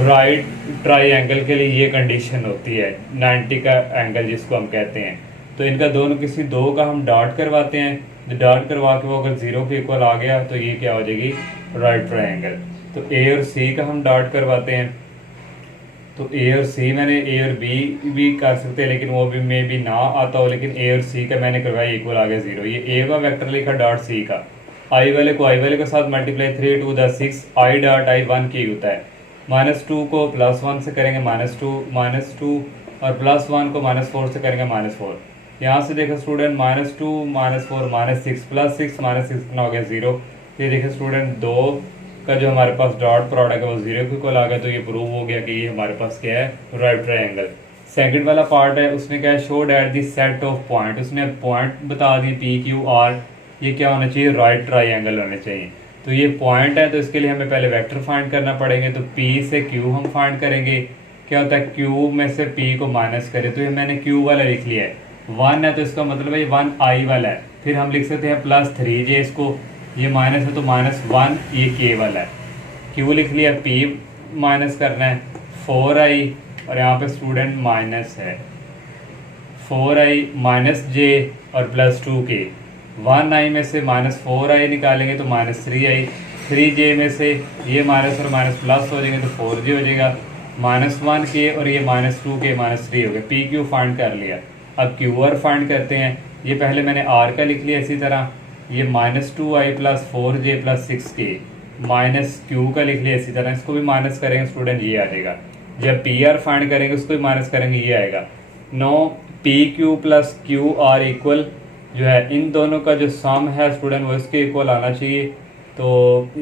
राइट ट्राइंगल के लिए ये कंडीशन होती है 90 का एंगल जिसको हम कहते हैं। तो इनका दोनों किसी 2 का हम डॉट करवाते हैं, तो डॉट करवा के वो अगर 0 के इक्वल आ गया तो ये क्या हो जाएगी, राइट ट्राइंगल। तो a और c का हम डॉट करवाते हैं, तो a और c मैंने a और b भी कर सकते हैं, लेकिन वो भी में भी ना आता हो, लेकिन a और c का मैंने करवाया इक्वल आ गया 0। ये a का वेक्टर लिखा डॉट c का, i वाले के साथ multiply 3 to the 6 i dot i 1 की होता है। -2 को +1 से करेंगे -2 और +1 को -4 से करेंगे -4। यहाँ से देखो स्टूडेंट -2 -4 -6 +6 -6 कितना हो गया 0। ये देखिए स्टूडेंट 2 का जो हमारे पास डॉट प्रोडक्ट है वो 0 के इक्वल आ गया, तो ये प्रूव हो गया कि ये हमारे पास क्या है, राइट ट्राइंगल। सेकंड वाला पार्ट है उसमें क्या है, show that the set of point, उसने पॉइंट बता दी पी क्यू आर, ये क्या होना चाहिए, राइट ट्राइंगल होने चाहिए। तो ये पॉइंट है तो इसके लिए हमें पहले वेक्टर फाइंड करना पड़ेंगे। तो पी से क्यू हम फाइंड करेंगे, क्या होता है क्यू में से पी को माइनस करें, तो ये मैंने क्यू वाला लिख लिया है, 1 है तो इसका मतलब है ये 1 आई वाला है। फिर हम लिख सकते हैं +3j, इसको ये माइनस है तो -1 ये के वाला है, क्यू लिख लिया, पी माइनस करना है 4i, और यहाँ पे स्टूडेंट माइनस है 4i -j और +2k, 1i में से -4i निकालेंगे तो -3i, 3j में से ये माइनस और माइनस प्लस हो जाएंगे तो 4j हो जाएगा, -1k और ये -2k -3 हो गया। पी क्यू फाइंड कर लिया। अब क्यू आर फाइंड करते हैं, ये पहले मैंने आर का लिख लिया, इसी तरह ये -2i + 4j + 6k, minus Q का लिख लिया इसी तरह, इसको भी माइनस करेंगे स्टूडेंट ये आ जाएगा। जब पी आर फाइंड करेंगे उसको भी माइनस करेंगे ये आएगा। No P Q + Q R equal, जो है इन दोनों का जो सम है स्टूडेंट वो इसके इक्वल आना चाहिए। तो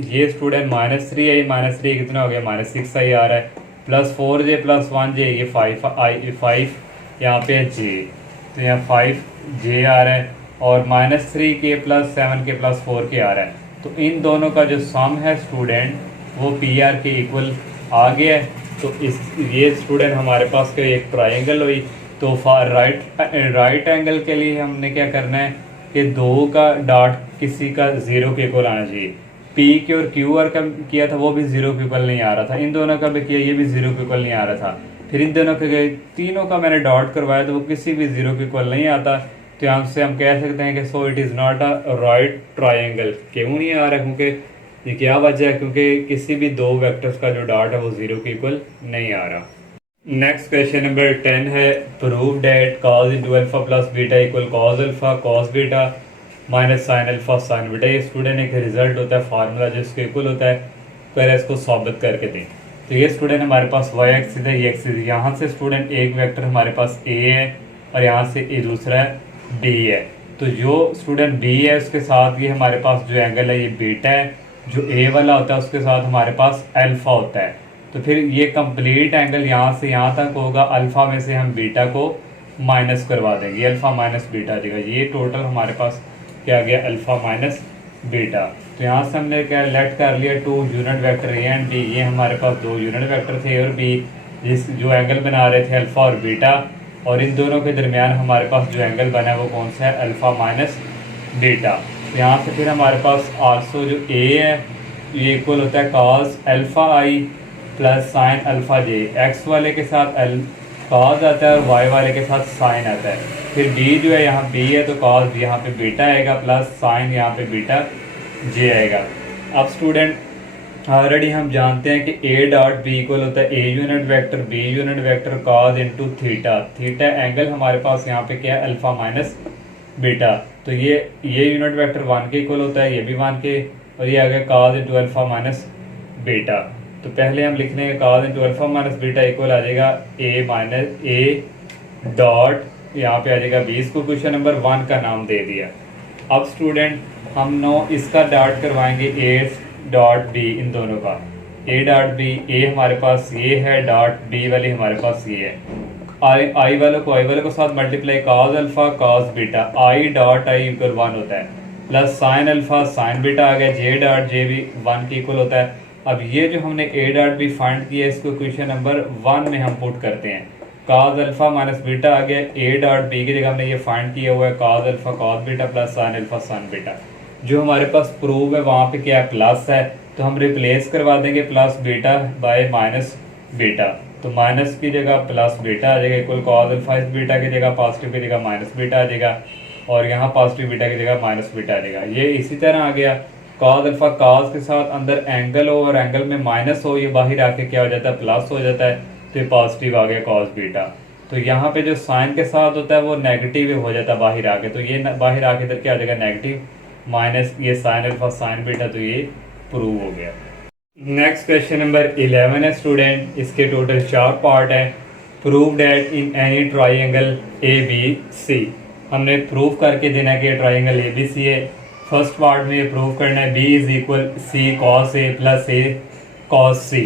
ये स्टूडेंट -3i -3 कितना हो गया, -6i आ रहा है, +4j + 1j ये 5 यहाँ पे j, तो यहाँ 5j आ रहा है, और -3k + 7k + 4k आ रहा है। तो इन दोनों का जो सम है स्टूडेंट वो पी आर के इक्वल आ गया है। तो इस ये स्टूडेंट हमारे पास के एक ट्राइंगल हुई। तो फॉर राइट एंगल के लिए हमने क्या करना है कि 2 का डॉट किसी का 0 के इक्वल आना चाहिए। पी के और क्यू आर का किया था वो भी 0 के इक्वल नहीं आ रहा था, इन दोनों का भी किया ये भी 0 के इक्वल नहीं आ रहा था। फिर इन दोनों के तीनों का मैंने डॉट करवाया तो वो किसी भी 0 के इक्वल नहीं आता। तो यहाँ से हम कह सकते हैं कि so it is not a right triangle. क्यों नहीं आ रहा, क्योंकि ये क्या वजह है, क्योंकि किसी भी दो वेक्टर्स का जो डॉट है वो 0 के इक्वल नहीं आ रहा। नेक्स्ट क्वेश्चन नंबर 10 है, prove date cos × alpha + beta = cos alpha cos beta -sin alpha sin beta. ये स्टूडेंट एक रिजल्ट होता है, फार्मूला जिसके इक्वल होता है, पहले इसको साबित करके दें। तो ये स्टूडेंट हमारे पास y एक्सिस है, ये एक्सिस, यहाँ से स्टूडेंट एक वेक्टर हमारे पास a है और यहाँ से ए दूसरा है b है। तो जो स्टूडेंट b है उसके साथ ये हमारे पास जो एंगल है ये बीटा है, जो a वाला होता है उसके साथ हमारे पास अल्फा होता है। तो फिर ये कंप्लीट एंगल यहाँ से यहाँ तक होगा, अल्फा में से हम बीटा को माइनस करवा देंगे, अल्फा माइनस बीटा आ जाएगा। ये टोटल हमारे पास क्या गया, अल्फा माइनस बीटा। तो यहाँ से हमने क्या लेट कर लिया 2 unit vector A and B, ये हमारे पास 2 यूनिट वेक्टर थे और बी, जिस जो एंगल बना रहे थे अल्फा और बीटा, और इन दोनों के दरमियान हमारे पास जो एंगल बना है वो कौन सा है, अल्फा माइनस बीटा। तो यहाँ से फिर हमारे पास आल्सो जो ए है ये इक्वल होता है cos अल्फा आई + sin अल्फा जे, एक्स वाले के साथ cos आता है और वाई वाले के साथ sin आता है। फिर b जो है यहाँ b है तो cos यहाँ पे बीटा आएगा प्लस sin यहाँ पे बीटा j आएगा। अब स्टूडेंट ऑलरेडी हम जानते हैं कि a डॉट b इक्वल होता है a unit vector b unit vector cos × theta. Theta angle हमारे पास यहाँ पे क्या है, अल्फा माइनस बीटा। तो ये यूनिट वेक्टर 1 के इक्वल होता है, ये भी 1 के, और ये आ गया cos × अल्फा माइनस बीटा। तो पहले हम लिख लेंगे cos × alpha minus beta equal आ जाएगा a डॉट, यहाँ पे आ जाएगा b, इसको क्वेश्चन नंबर 1 का नाम दे दिया। अब स्टूडेंट हम इसका डॉट करवाएंगे a डॉट b, इन दोनों का a डॉट b, a हमारे पास ये है डॉट b वाली हमारे पास ये है, आई वालों को साथ multiply cos alpha cos beta, i dot i = 1 होता है, plus sin alpha sin beta आ गया, j डॉट j भी 1 के इक्वल होता है। अब ये जो हमने a डॉट b फाइंड किया इसको क्वेश्चन नंबर 1 में हम पुट करते हैं, cos अल्फा माइनस बीटा आ गया, a डॉट b की जगह हमने ये फाइंड किया हुआ है cos alpha cos beta plus sin alpha sin beta. जो हमारे पास प्रूव है वहाँ पे क्या है, प्लस है, तो हम रिप्लेस करवा देंगे plus beta by minus beta. तो माइनस की जगह प्लस बीटा आ जाएगा इक्वल cos अल्फा, इस बीटा की जगह पॉजिटिव की जगह माइनस बीटा आ जाएगा, और यहाँ पॉजिटिव बीटा की जगह माइनस बीटा आ जाएगा। ये इसी तरह आ गया cos अल्फा cos के साथ अंदर एंगल हो और एंगल में माइनस हो, ये बाहर आके क्या हो जाता है, प्लस हो जाता है, तो ये पॉजिटिव आ गया cos बीटा। तो यहाँ पे जो साइन के साथ होता है वो नेगेटिव हो जाता है बाहर आके, तो ये बाहर आके इधर क्या आ जाएगा, नेगेटिव माइनस ये साइन अल्फा साइन बीटा, तो ये प्रूव हो गया। नेक्स्ट क्वेश्चन नंबर 11 है स्टूडेंट, इसके टोटल 4 पार्ट है। Prove that in any triangle A B C, हमने प्रूव करके देना कि ट्राइंगल ए बी सी है। फर्स्ट पार्ट में ये प्रूव करना है b = c cos a + a cos c।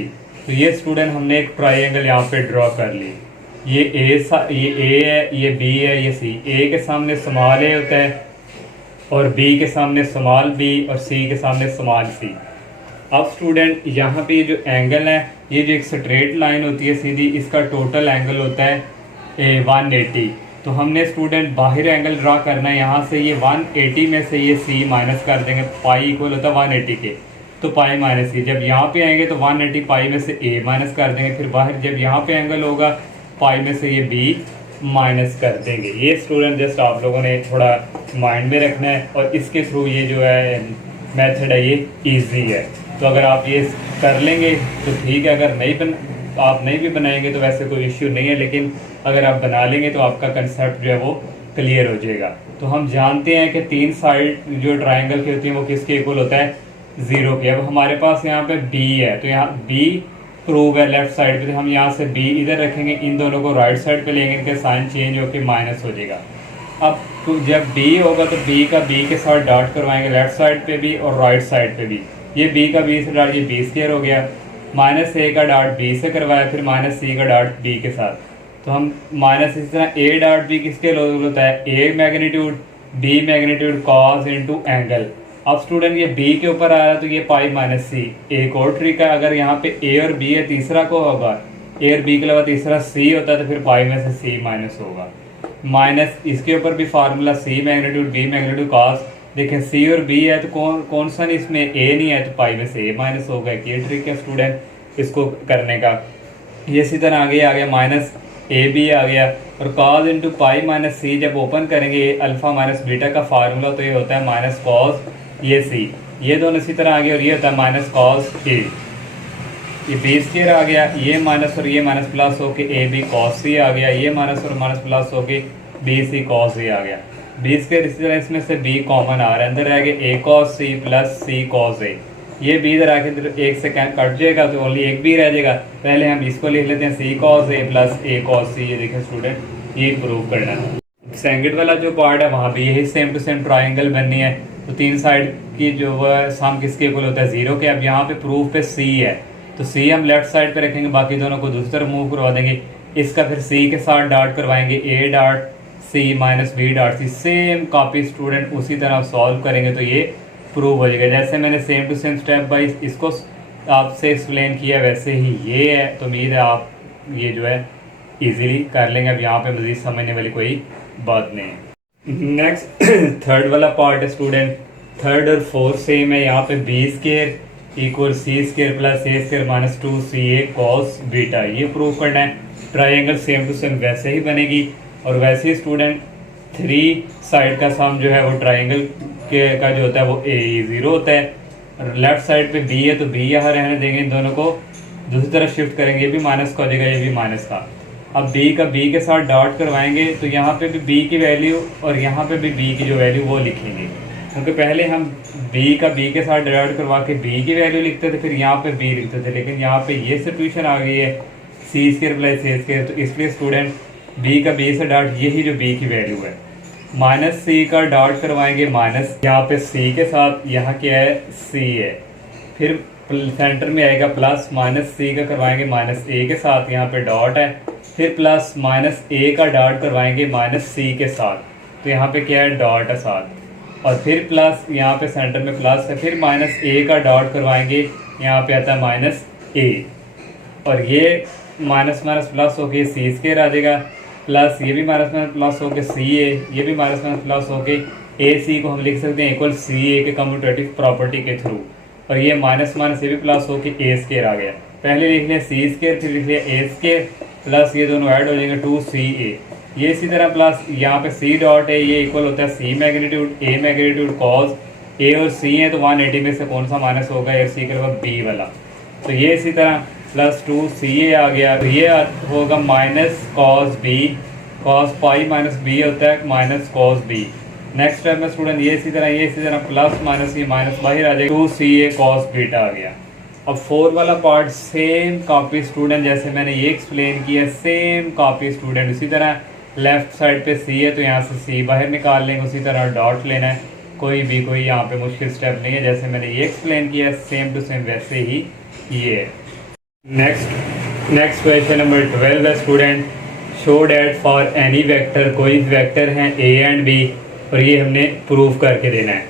तो ये स्टूडेंट हमने एक ट्राइंगल यहाँ पे ड्रॉ कर ली। ये ए है, ये बी है, ये सी। ए के सामने स्मॉल ए होता है और बी के सामने स्मॉल बी और सी के सामने स्मॉल सी। अब स्टूडेंट यहाँ पे जो एंगल है, ये जो एक स्ट्रेट लाइन होती है सीधी, इसका टोटल एंगल होता है 180। तो हमने स्टूडेंट बाहर एंगल ड्रा करना है। यहाँ से ये 180 में से ये सी माइनस कर देंगे, पाई इक्वल होता है 180 के, तो पाई माइनस सी। जब यहाँ पे आएंगे तो 180 पाई में से ए माइनस कर देंगे, फिर बाहर जब यहाँ पे एंगल होगा पाई में से ये बी माइनस कर देंगे। ये स्टूडेंट जस्ट आप लोगों ने थोड़ा माइंड में रखना है, और इसके थ्रू ये जो है मेथड है ये ईजी है। तो अगर आप ये कर लेंगे तो ठीक है, अगर आप नहीं भी बनाएंगे तो वैसे कोई इश्यू नहीं है, लेकिन अगर आप बना लेंगे तो आपका कंसेप्ट जो है वो क्लियर हो जाएगा। तो हम जानते हैं कि 3 साइड जो ट्राइंगल की होती हैं वो किसके इक्वल होता है, 0 के। अब हमारे पास यहाँ पे बी है, तो यहाँ बी प्रूव है लेफ्ट साइड पे, तो हम यहाँ से बी इधर रखेंगे, इन दोनों को राइट साइड पे लेंगे, इनका साइन चेंज होकर माइनस हो जाएगा। अब तो जब बी होगा तो बी का बी के साथ डॉट करवाएंगे, लेफ्ट साइड पे भी और राइट साइड पे भी। ये बी का बी से डॉट, ये बी स्क्वायर हो गया, माइनस ए का डॉट बी से करवाया, फिर माइनस सी का डॉट बी के साथ। तो हम माइनस इस तरह ए डॉट बी किसके होता है, A magnitude B magnitude cos into angle. अब स्टूडेंट ये बी के ऊपर आ रहा है तो ये पाई माइनस सी। एक और ट्रिक है, अगर यहाँ पे ए और बी है, तीसरा को होगा ए और बी के अलावा तीसरा सी होता है, तो फिर पाई में से सी माइनस होगा। माइनस इसके ऊपर भी formula C magnitude B magnitude cos. देखें सी और बी है तो कौन सा नहीं, इसमें ए नहीं है, तो पाई में से ए माइनस होगा। ये ट्रिक है स्टूडेंट इसको करने का। ये इसी तरह आगे आ गया, माइनस ए बी आ गया, और कॉस इंटू पाई माइनस सी जब ओपन करेंगे अल्फा माइनस बीटा का फार्मूला, तो ये होता है माइनस कॉस ये सी। ये दोनों इसी तरह आ गया, और ये होता है माइनस कॉस ए। ये बी स्क्वायर आ गया, ये माइनस और ये माइनस प्लस होके ए बी कॉस सी आ गया, ये माइनस और माइनस प्लस होके बी सी कॉस ए आ गया। बी स्क्वायर इसी तरह इसमें से बी कॉमन आ रहा है, अंदर रह गया ए कॉस सी प्लस सी कॉस ए। ये बी इधर आके एक से कट जाएगा तो ओनली एक बी रह जाएगा। पहले हम इसको लिख लेते हैं सी कॉस ए प्लस ए कॉस सी। ये देखें स्टूडेंट, ये प्रूव करना है। सेकंड वाला जो पार्ट है वहाँ भी यही सेम टू सेम ट्राइंगल बननी है। तो 3 साइड की जो सम किसके इक्वल होता है, 0 के। अब यहाँ पे प्रूफ पे सी है, तो सी हम लेफ्ट साइड पे रखेंगे, बाकी दोनों को दूसरी तरफ मूव करवा देंगे। इसका फिर सी के साथ डॉट करवाएंगे, A dot C minus B dot C. Same copy student उसी तरह सॉल्व करेंगे तो ये प्रूव हो जाएगा। जैसे मैंने same to same step by इसको आपसे एक्सप्लेन किया वैसे ही ये है। तो उम्मीद है आप ये जो है इजीली कर लेंगे। अब यहाँ पे मजीद समझने वाली कोई बात नहीं है। नेक्स्ट थर्ड वाला पार्ट है स्टूडेंट। थर्ड और फोर्थ सेम है। यहाँ पे B square equal C square plus A square minus 2ca cos beta, ये प्रूव करना है। ट्राइंगल सेम टू सेम वैसे ही बनेगी, और वैसे ही स्टूडेंट 3 साइड का सम जो है वो ट्राइंगल का जो होता है वो a0 होता है। और लेफ्ट साइड पे b है तो b यहाँ रहने देंगे, इन दोनों को दूसरी तरफ शिफ्ट करेंगे, ये भी माइनस का हो जाएगा, ये भी माइनस का। अब b का b के साथ डॉट करवाएंगे तो यहाँ पे भी b की वैल्यू और यहाँ पे भी b की जो वैल्यू वो लिखेंगे, क्योंकि पहले हम b का b के साथ डॉट करवा के b की वैल्यू लिखते थे, फिर यहाँ पे b लिखते थे। लेकिन यहाँ पे ये सिचुएशन आ गई है सी स्क्वायर प्लस ए स्क्वायर, तो इसलिए स्टूडेंट b का b से डॉट यही जो b की वैल्यू है। माइनस सी का डॉट करवाएंगे, माइनस यहाँ पे c के साथ, यहाँ क्या है c है, फिर सेंटर में आएगा प्लस, माइनस सी का करवाएंगे माइनस ए के साथ, यहाँ पे डॉट है, फिर प्लस माइनस ए का डॉट करवाएंगे माइनस सी के साथ, तो यहाँ पे क्या है डॉट है साथ, और फिर प्लस यहाँ पे सेंटर में प्लस है, फिर माइनस ए का डॉट करवाएंगे, यहाँ पे आता है माइनस ए, और ये माइनस माइनस प्लस होके सी स्क्वायर आ जाएगा, प्लस ये भी माइनस माइनस प्लस होके सी ए, ये भी माइनस माइनस प्लस होके ए सी को हम लिख सकते हैं इक्वल सी ए के कम्यूटेटिव प्रॉपर्टी के थ्रू, और ये माइनस माइनस ये भी प्लस होके ए स्क्वायर आ गया। पहले लिख लिया सी स्क्वायर, फिर लिख लिया ए स्क्वायर, प्लस ये दोनों ऐड हो जाएंगे 2ca। ये इसी तरह प्लस यहाँ पे सी डॉट है, ये इक्वल होता है सी magnitude A magnitude cos A, और सी है तो 180 में से कौन सा माइनस होगा, या सी के अलावा बी वाला, तो ये इसी तरह प्लस 2ca आ गया, तो ये होगा minus cos B, cos pi minus B होता है minus cos B. Next step में स्टूडेंट ये इसी तरह प्लस माइनस ये माइनस बाहर आ जाएगा, 2ca कॉस बीटा आ गया। अब 4 वाला पार्ट सेम कॉपी स्टूडेंट, जैसे मैंने ये एक्सप्लेन किया सेम कॉपी स्टूडेंट, इसी तरह लेफ्ट साइड पे c है तो यहाँ से c बाहर निकाल लेंगे, उसी तरह डॉट लेना है, कोई यहाँ पे मुश्किल स्टेप नहीं है, जैसे मैंने ये एक्सप्लेन किया सेम टू सेम वैसे ही ये है। नेक्स्ट क्वेश्चन नंबर 12 है student. Show that for any vector, कोई वेक्टर हैं ए एंड बी, और ये हमने प्रूव करके देना है।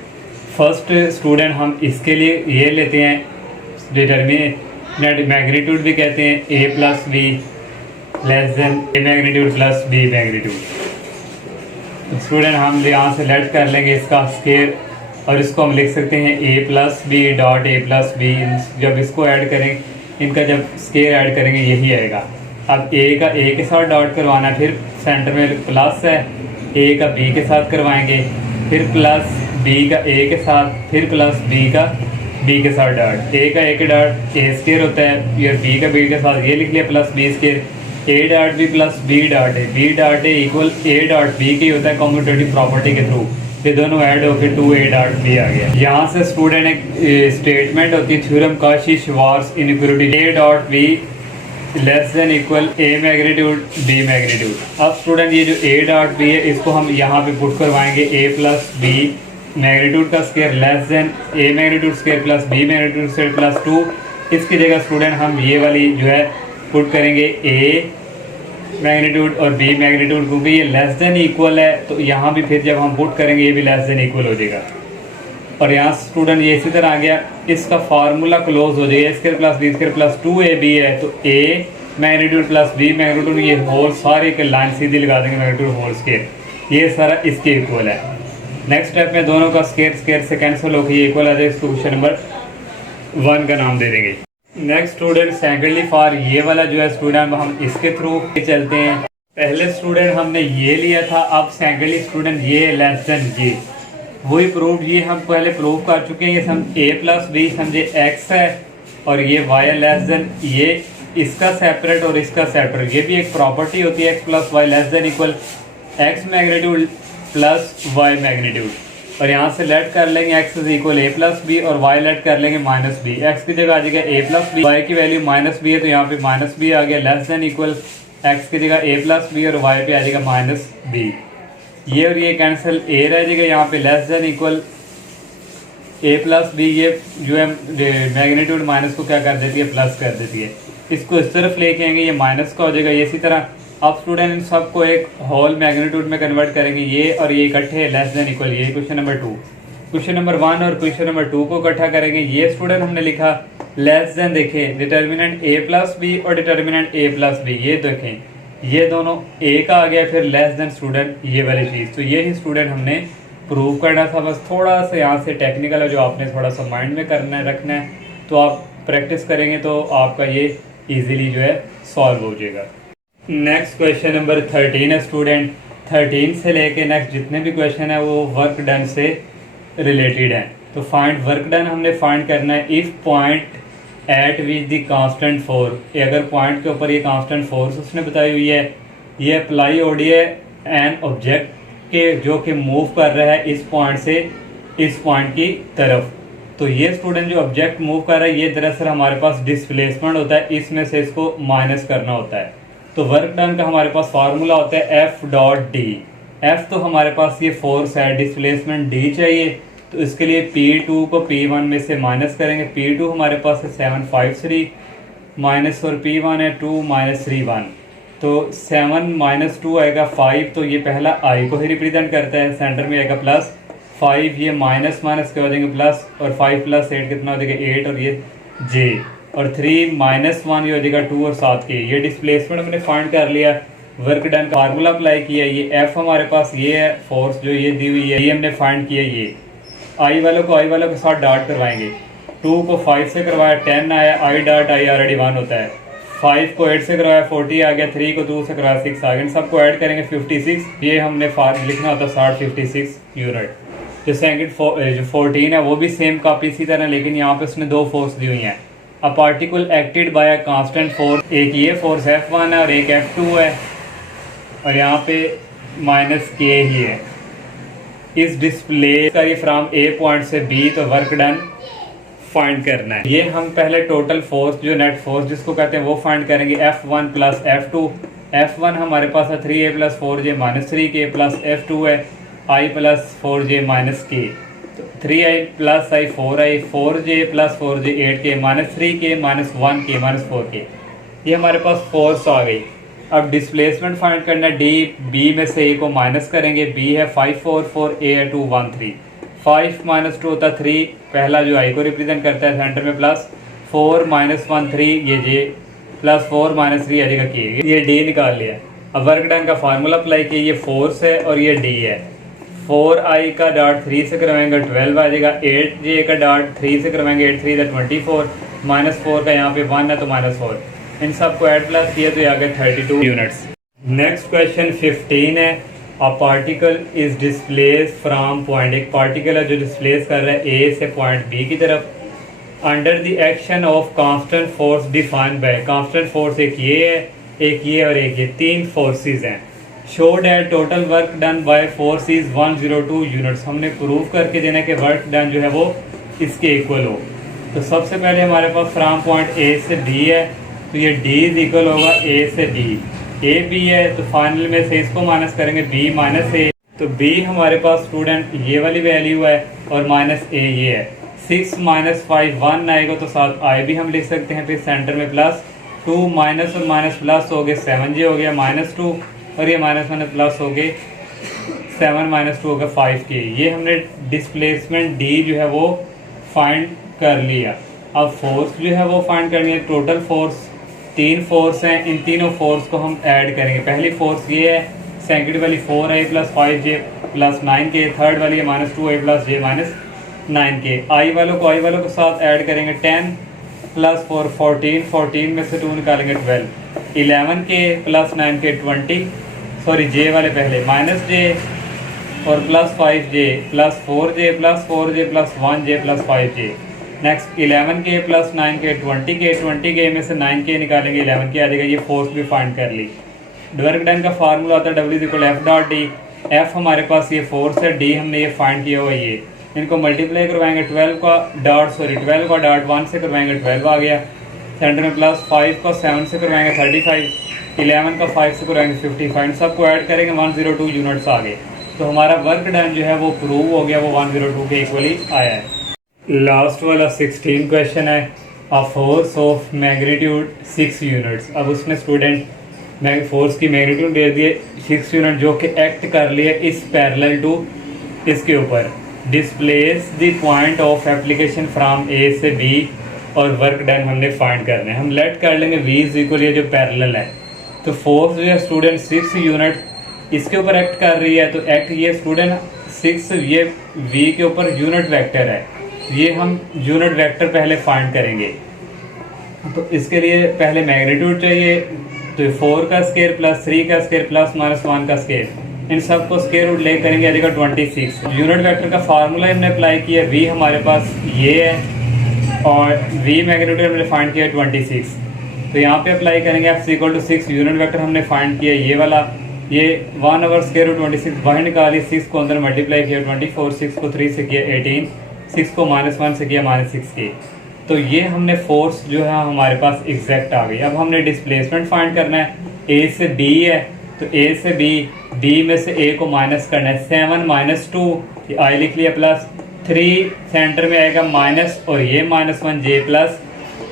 फर्स्ट स्टूडेंट हम इसके लिए ये लेते हैं डिटर्मिनेंट मैग्नीट्यूड भी कहते हैं A plus B less than A magnitude plus B magnitude. Student हम यहाँ से लेट कर लेंगे इसका स्केयर, और इसको हम लिख सकते हैं A plus B dot A plus B. जब इसको ऐड करेंगे, इनका जब स्केयर ऐड करेंगे यही आएगा। अब ए का ए के साथ डॉट करवाना है, फिर सेंटर में प्लस है, ए का बी के साथ करवाएंगे, फिर प्लस बी का ए के साथ, फिर प्लस बी का बी के साथ डॉट। ए का ए के डॉट ए स्केयर होता है, ये बी का बी के साथ ये लिख लिया plus B square. A dot B plus B dot A, B dot A equal A dot B की होता है कॉम्यूटेटिव प्रॉपर्टी के थ्रू। ये दोनों ऐड होकर 2a डॉट बी आ गया। यहाँ से स्टूडेंट एक स्टेटमेंट होती है theorem Cauchy Schwarz inequality, A dot B less than equal A magnitude B magnitude. अब स्टूडेंट ये जो ए डॉट बी है इसको हम यहाँ पे पुट करवाएंगे ए प्लस बी मैग्नीट्यूड का square less than A magnitude square plus B magnitude square plus 2। इसकी जगह स्टूडेंट हम ये वाली जो है पुट करेंगे ए मैग्नीट्यूड और बी मैग्नीट्यूड, क्योंकि ये लेस देन इक्वल है तो यहाँ भी फिर जब हम पुट करेंगे ये भी लेस देन इक्वल हो जाएगा। और यहाँ स्टूडेंट ये इसी तरह आ गया, इसका फार्मूला क्लोज हो जाएगा। A square plus B square plus 2ab है तो A magnitude plus B magnitude, ये होल सारे के लाइन सीधी लगा देंगे मैग्नीट्यूड होल स्केयर, ये सारा इसके इक्वल है। नेक्स्ट स्टेप में दोनों का स्केयर स्केयर से कैंसिल होकर ये इक्वल आ जाएगा। इसको क्वेश्चन नंबर 1 का नाम दे देंगे। नेक्स्ट स्टूडेंट सेकेंडली फॉर ये वाला जो है स्टूडेंट हम इसके थ्रू चलते हैं। पहले स्टूडेंट हमने ये लिया था, अब सेकेंडली स्टूडेंट ये लेस देन ये, वही प्रूफ ये हम पहले प्रूव कर चुके हैं। ये हम a प्लस बी समझे x है और ये y लेस देन, ये इसका सेपरेट और इसका सेपरेट, ये भी एक प्रॉपर्टी होती है x plus y less than equal x magnitude plus y magnitude. और यहाँ से लेट कर लेंगे x is equal a plus b और y लेट कर लेंगे माइनस बी। x की जगह आ जाएगा a प्लस बी, y की वैल्यू माइनस बी है तो यहाँ पे माइनस बी आ गया, लेस देन इक्वल x की जगह a प्लस बी और y पे आ जाएगा माइनस बी। ये और ये कैंसिल, a रह जाएगा यहाँ पे less than equal a plus b, ये जो है मैग्नीट्यूड माइनस को क्या कर देती है प्लस कर देती है। इसको इस तरफ लेके आएंगे, ये माइनस का हो जाएगा। ये इसी तरह अब स्टूडेंट इन सबको एक होल मैग्नीट्यूड में कन्वर्ट करेंगे, ये और ये इकट्ठे लेस देन इक्वल, ये क्वेश्चन नंबर 2। क्वेश्चन नंबर 1 और क्वेश्चन नंबर 2 को इकट्ठा करेंगे। ये स्टूडेंट हमने लिखा लेस देन, देखें डिटर्मिनेंट a प्लस बी और डिटर्मिनेंट a प्लस बी, ये देखें ये दोनों a का आ गया, फिर लेस देन स्टूडेंट ये वाली चीज़। तो ये ही स्टूडेंट हमने प्रूव करना था। बस थोड़ा सा यहाँ से टेक्निकल है जो आपने थोड़ा सा माइंड में करना है रखना है, तो आप प्रैक्टिस करेंगे तो आपका ये ईजिली जो है सॉल्व हो जाएगा। नेक्स्ट क्वेश्चन नंबर 13 है स्टूडेंट। 13 से लेके नेक्स्ट जितने भी क्वेश्चन है वो वर्क डन से रिलेटेड हैं। तो फाइंड वर्क डन हमने फाइंड करना है if point eight which the constant force, अगर पॉइंट के ऊपर ये कांस्टेंट फोर्स उसने बताई हुई है, ये अप्लाई हो रही है एन ऑब्जेक्ट के जो कि मूव कर रहा है इस पॉइंट से इस पॉइंट की तरफ। तो ये स्टूडेंट जो ऑब्जेक्ट मूव कर रहा है ये दरअसल हमारे पास डिस्प्लेसमेंट होता है, इसमें से इसको माइनस करना होता है। तो वर्क डन का हमारे पास फार्मूला होता है एफ डॉट डी। एफ तो हमारे पास ये फोर्स है, डिस्प्लेसमेंट डी चाहिए, तो इसके लिए P2 को P1 में से माइनस करेंगे। P2 हमारे पास है 753 माइनस और P1 है 2 माइनस 3 1, तो 7 माइनस 2 आएगा 5, तो ये पहला I को ही रिप्रेजेंट करता है। सेंटर में आएगा प्लस 5, ये माइनस माइनस कर देंगे प्लस, और 5 प्लस 8 कितना हो जाएगा 8, और ये J, और 3 माइनस 1 ये हो जाएगा 2 और 7 के। ये डिस्प्लेसमेंट हमने फाइंड कर लिया, वर्क डन का फार्मूला अप्लाई किया। ये एफ हमारे पास ये है फोर्स जो ये दी हुई है, ये हमने फाइंड किया। ये आई वालों के साथ डॉट करवाएंगे। 2 को 5 से करवाया 10 आया, आई डॉट आई ऑलरेडी 1 होता है। 5 को 8 से करवाया 40 आ गया, 3 को 2 से करवाया 6 आ गया। सबको ऐड करेंगे 56, ये हमने लिखना होता है 56 यूनिट। जो सेकंड जो 14 है वो भी सेम कॉपी इसी तरह, लेकिन यहाँ पे उसने 2 फोर्स दी हुई हैं। A particle acted by a constant force, एक ये फोर्स F1 है और एक F2 है, और यहाँ पे माइनस के ही है। इस डिस्प्ले करी फ्रॉम ए पॉइंट से बी, तो वर्क डन फाइंड करना है। ये हम पहले टोटल फोर्स जो नेट फोर्स जिसको कहते हैं वो फाइंड करेंगे। F1 प्लस F2, F1 हमारे पास है 3a plus 4j minus 3k plus F2 है i plus 4j minus k, 3i plus i 4i, 4j plus 4j 8k minus 3k minus 1k minus 4k। ये हमारे पास force आ गई। अब displacement find करना है, D B में से ए को माइनस करेंगे, बी है 5 4 4 ए है 2 1 3, 5 माइनस 2 होता 3, पहला जो आई को रिप्रेजेंट करता है सेंटर में प्लस 4 माइनस 1 3 ये जे प्लस 4 माइनस 3 आ जाएगा के, ये डी निकाल लिया। अब वर्क डन का फार्मूला अप्लाई किया, ये फोर्स है और ये डी है, 4i का डॉट 3 से करवाएंगे 12 आ जाएगा, 8j का डॉट 3 से करवाएंगे 8 3 24, माइनस 4 का यहाँ पे 1 है तो माइनस 4, इन सबको ऐड प्लस किया तो ये आ गया 32 यूनिट्स। नेक्स्ट क्वेश्चन 15 है, a particle is displace from point, एक पार्टिकल है जो डिस्प्लेस कर रहा है ए से पॉइंट बी की तरफ, under the action of constant force defined by, constant force एक ये है, एक ये और एक ये, तीन फोर्सेस हैं। Show that total work done by force is 102 units, हमने प्रूव करके देना कि वर्क डन जो है वो इसके इक्वल हो। तो सबसे पहले हमारे पास फ्रॉम पॉइंट ए से बी है, तो ये डी इज इक्वल होगा ए से बी, ए बी है तो फाइनल में से इसको माइनस करेंगे बी माइनस ए, तो बी हमारे पास स्टूडेंट ये वाली वैल्यू है और माइनस ए ये है, 6 माइनस 5 1 आएगा तो साथ आई भी हम लिख सकते हैं, फिर सेंटर में प्लस 2 माइनस और माइनस प्लस हो गए 7j हो गया माइनस 2 और ये माइनस माइनस प्लस हो गए 7 माइनस 2 हो गया 5k। ये हमने डिस्प्लेसमेंट डी जो है वो फाइंड कर लिया। अब फोर्स जो है वो फाइंड करनी है, टोटल फोर्स 3 फोर्स हैं, इन तीनों फोर्स को हम ऐड करेंगे। पहली फोर्स ये है, सेकंड वाली 4i plus 5j plus 9k, third वाली है minus 2i plus j minus 9k। आई वालों को साथ ऐड करेंगे 10 प्लस 4 14, 14 में से 2 निकालेंगे 12, 11k प्लस 9k 20, सॉरी जे वाले पहले माइनस j और plus 5j plus 4j plus 4j plus 1j plus 5j। Next 11k plus 9k 20k में से 9k निकालेंगे 11k आ जाएगा। ये फोर्स भी फाइंड कर ली। वर्क डन का फार्मूला आता है W equal F dot D, F हमारे पास ये फोर्स है, डी हमने ये फाइंड किया हुआ, ये इनको मल्टीप्लाई करवाएंगे 12 का डॉट 1 से करवाएंगे 12 आ गया, सेंटर में प्लस 5 को 7 से करवाएंगे 35, 11 का 5 से करवाएंगे 55, सबको ऐड करेंगे 102 यूनिट्स आ गए। तो हमारा वर्क डन जो है वो प्रूव हो गया, वो 102 के इक्वली आया है। लास्ट वाला 16 क्वेश्चन है, a force of magnitude 6 units. अब उसने स्टूडेंट फोर्स की मैग्नीट्यूड दे दिए 6 यूनिट जो कि एक्ट कर लिए इस पैरेलल टू इसके ऊपर। Displace the point of application from A से बी और वर्क डन हमने फाइंड करना है। हम लेट कर लेंगे v इज इक्वल ये जो पैरेलल है, तो फोर्स जो है स्टूडेंट 6 यूनिट इसके ऊपर एक्ट कर रही है, तो एक्ट ये स्टूडेंट 6 ये v के ऊपर यूनिट वेक्टर है, ये हम यूनिट वेक्टर पहले फाइंड करेंगे। तो इसके लिए पहले मैग्नीट्यूड चाहिए, तो 4 का स्केयर प्लस 3 का स्केयर प्लस माइनस 1 का स्केयर, इन सब को स्केयर रूट ले करेंगे आ जाएगा 26। यूनिट वेक्टर का फार्मूला हमने अप्लाई किया, v हमारे पास ये है और v मैग्नीट्यूड हमने फाइंड किया 26, तो यहाँ पे अप्लाई करेंगे f equal to 6, unit vector हमने फाइंड किया ये वाला, ये 1 ओवर स्केयर रूट 26 बाहर निकाली, 6 को अंदर मल्टीप्लाई किया 24, 6 को 3 से किया 18, 6 को माइनस 1 से किया माइनस 6k। तो ये हमने फोर्स जो है हमारे पास एग्जैक्ट आ गई। अब हमने डिस्प्लेसमेंट फाइंड करना है, ए से बी है तो ए से बी में से ए को माइनस करना है, 7 माइनस 2 आई लिख लिया प्लस 3, सेंटर में आएगा माइनस और ये माइनस 1j प्लस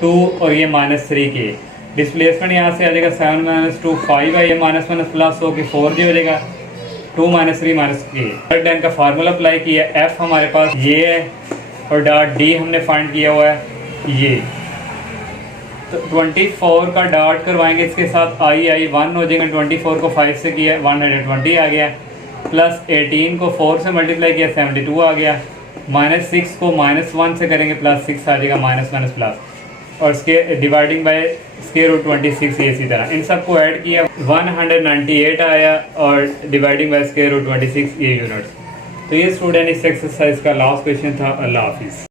2 और ये माइनस 3k। डिस्प्लेसमेंट यहाँ से आ जाएगा 7 माइनस 2 5 है, ये माइनस माइनस प्लस हो के 4j हो जाएगा 2 minus 3 minus k। Work done का फार्मूला अप्लाई किया, f हमारे पास ये है और डॉट d हमने फाइंड किया हुआ है ये, तो 24 का डॉट करवाएंगे इसके साथ आई 1 हो जाएगा, 24 को 5 से किया 120 आ गया, प्लस 18 को 4 से मल्टीप्लाई किया 72 आ गया, माइनस 6 को माइनस 1 से करेंगे प्लस 6 आ जाएगा माइनस माइनस प्लस, और इसके डिवाइडिंग बाय स्क्वायर रूट 26 इसी तरह इन सबको ऐड किया 198 आया और डिवाइडिंग बाय स्क्वायर रूट 26 ये यूनिट्स। तो ये स्टूडेंट इस एक्सरसाइज का लास्ट क्वेश्चन था। अल्लाह हाफिज़।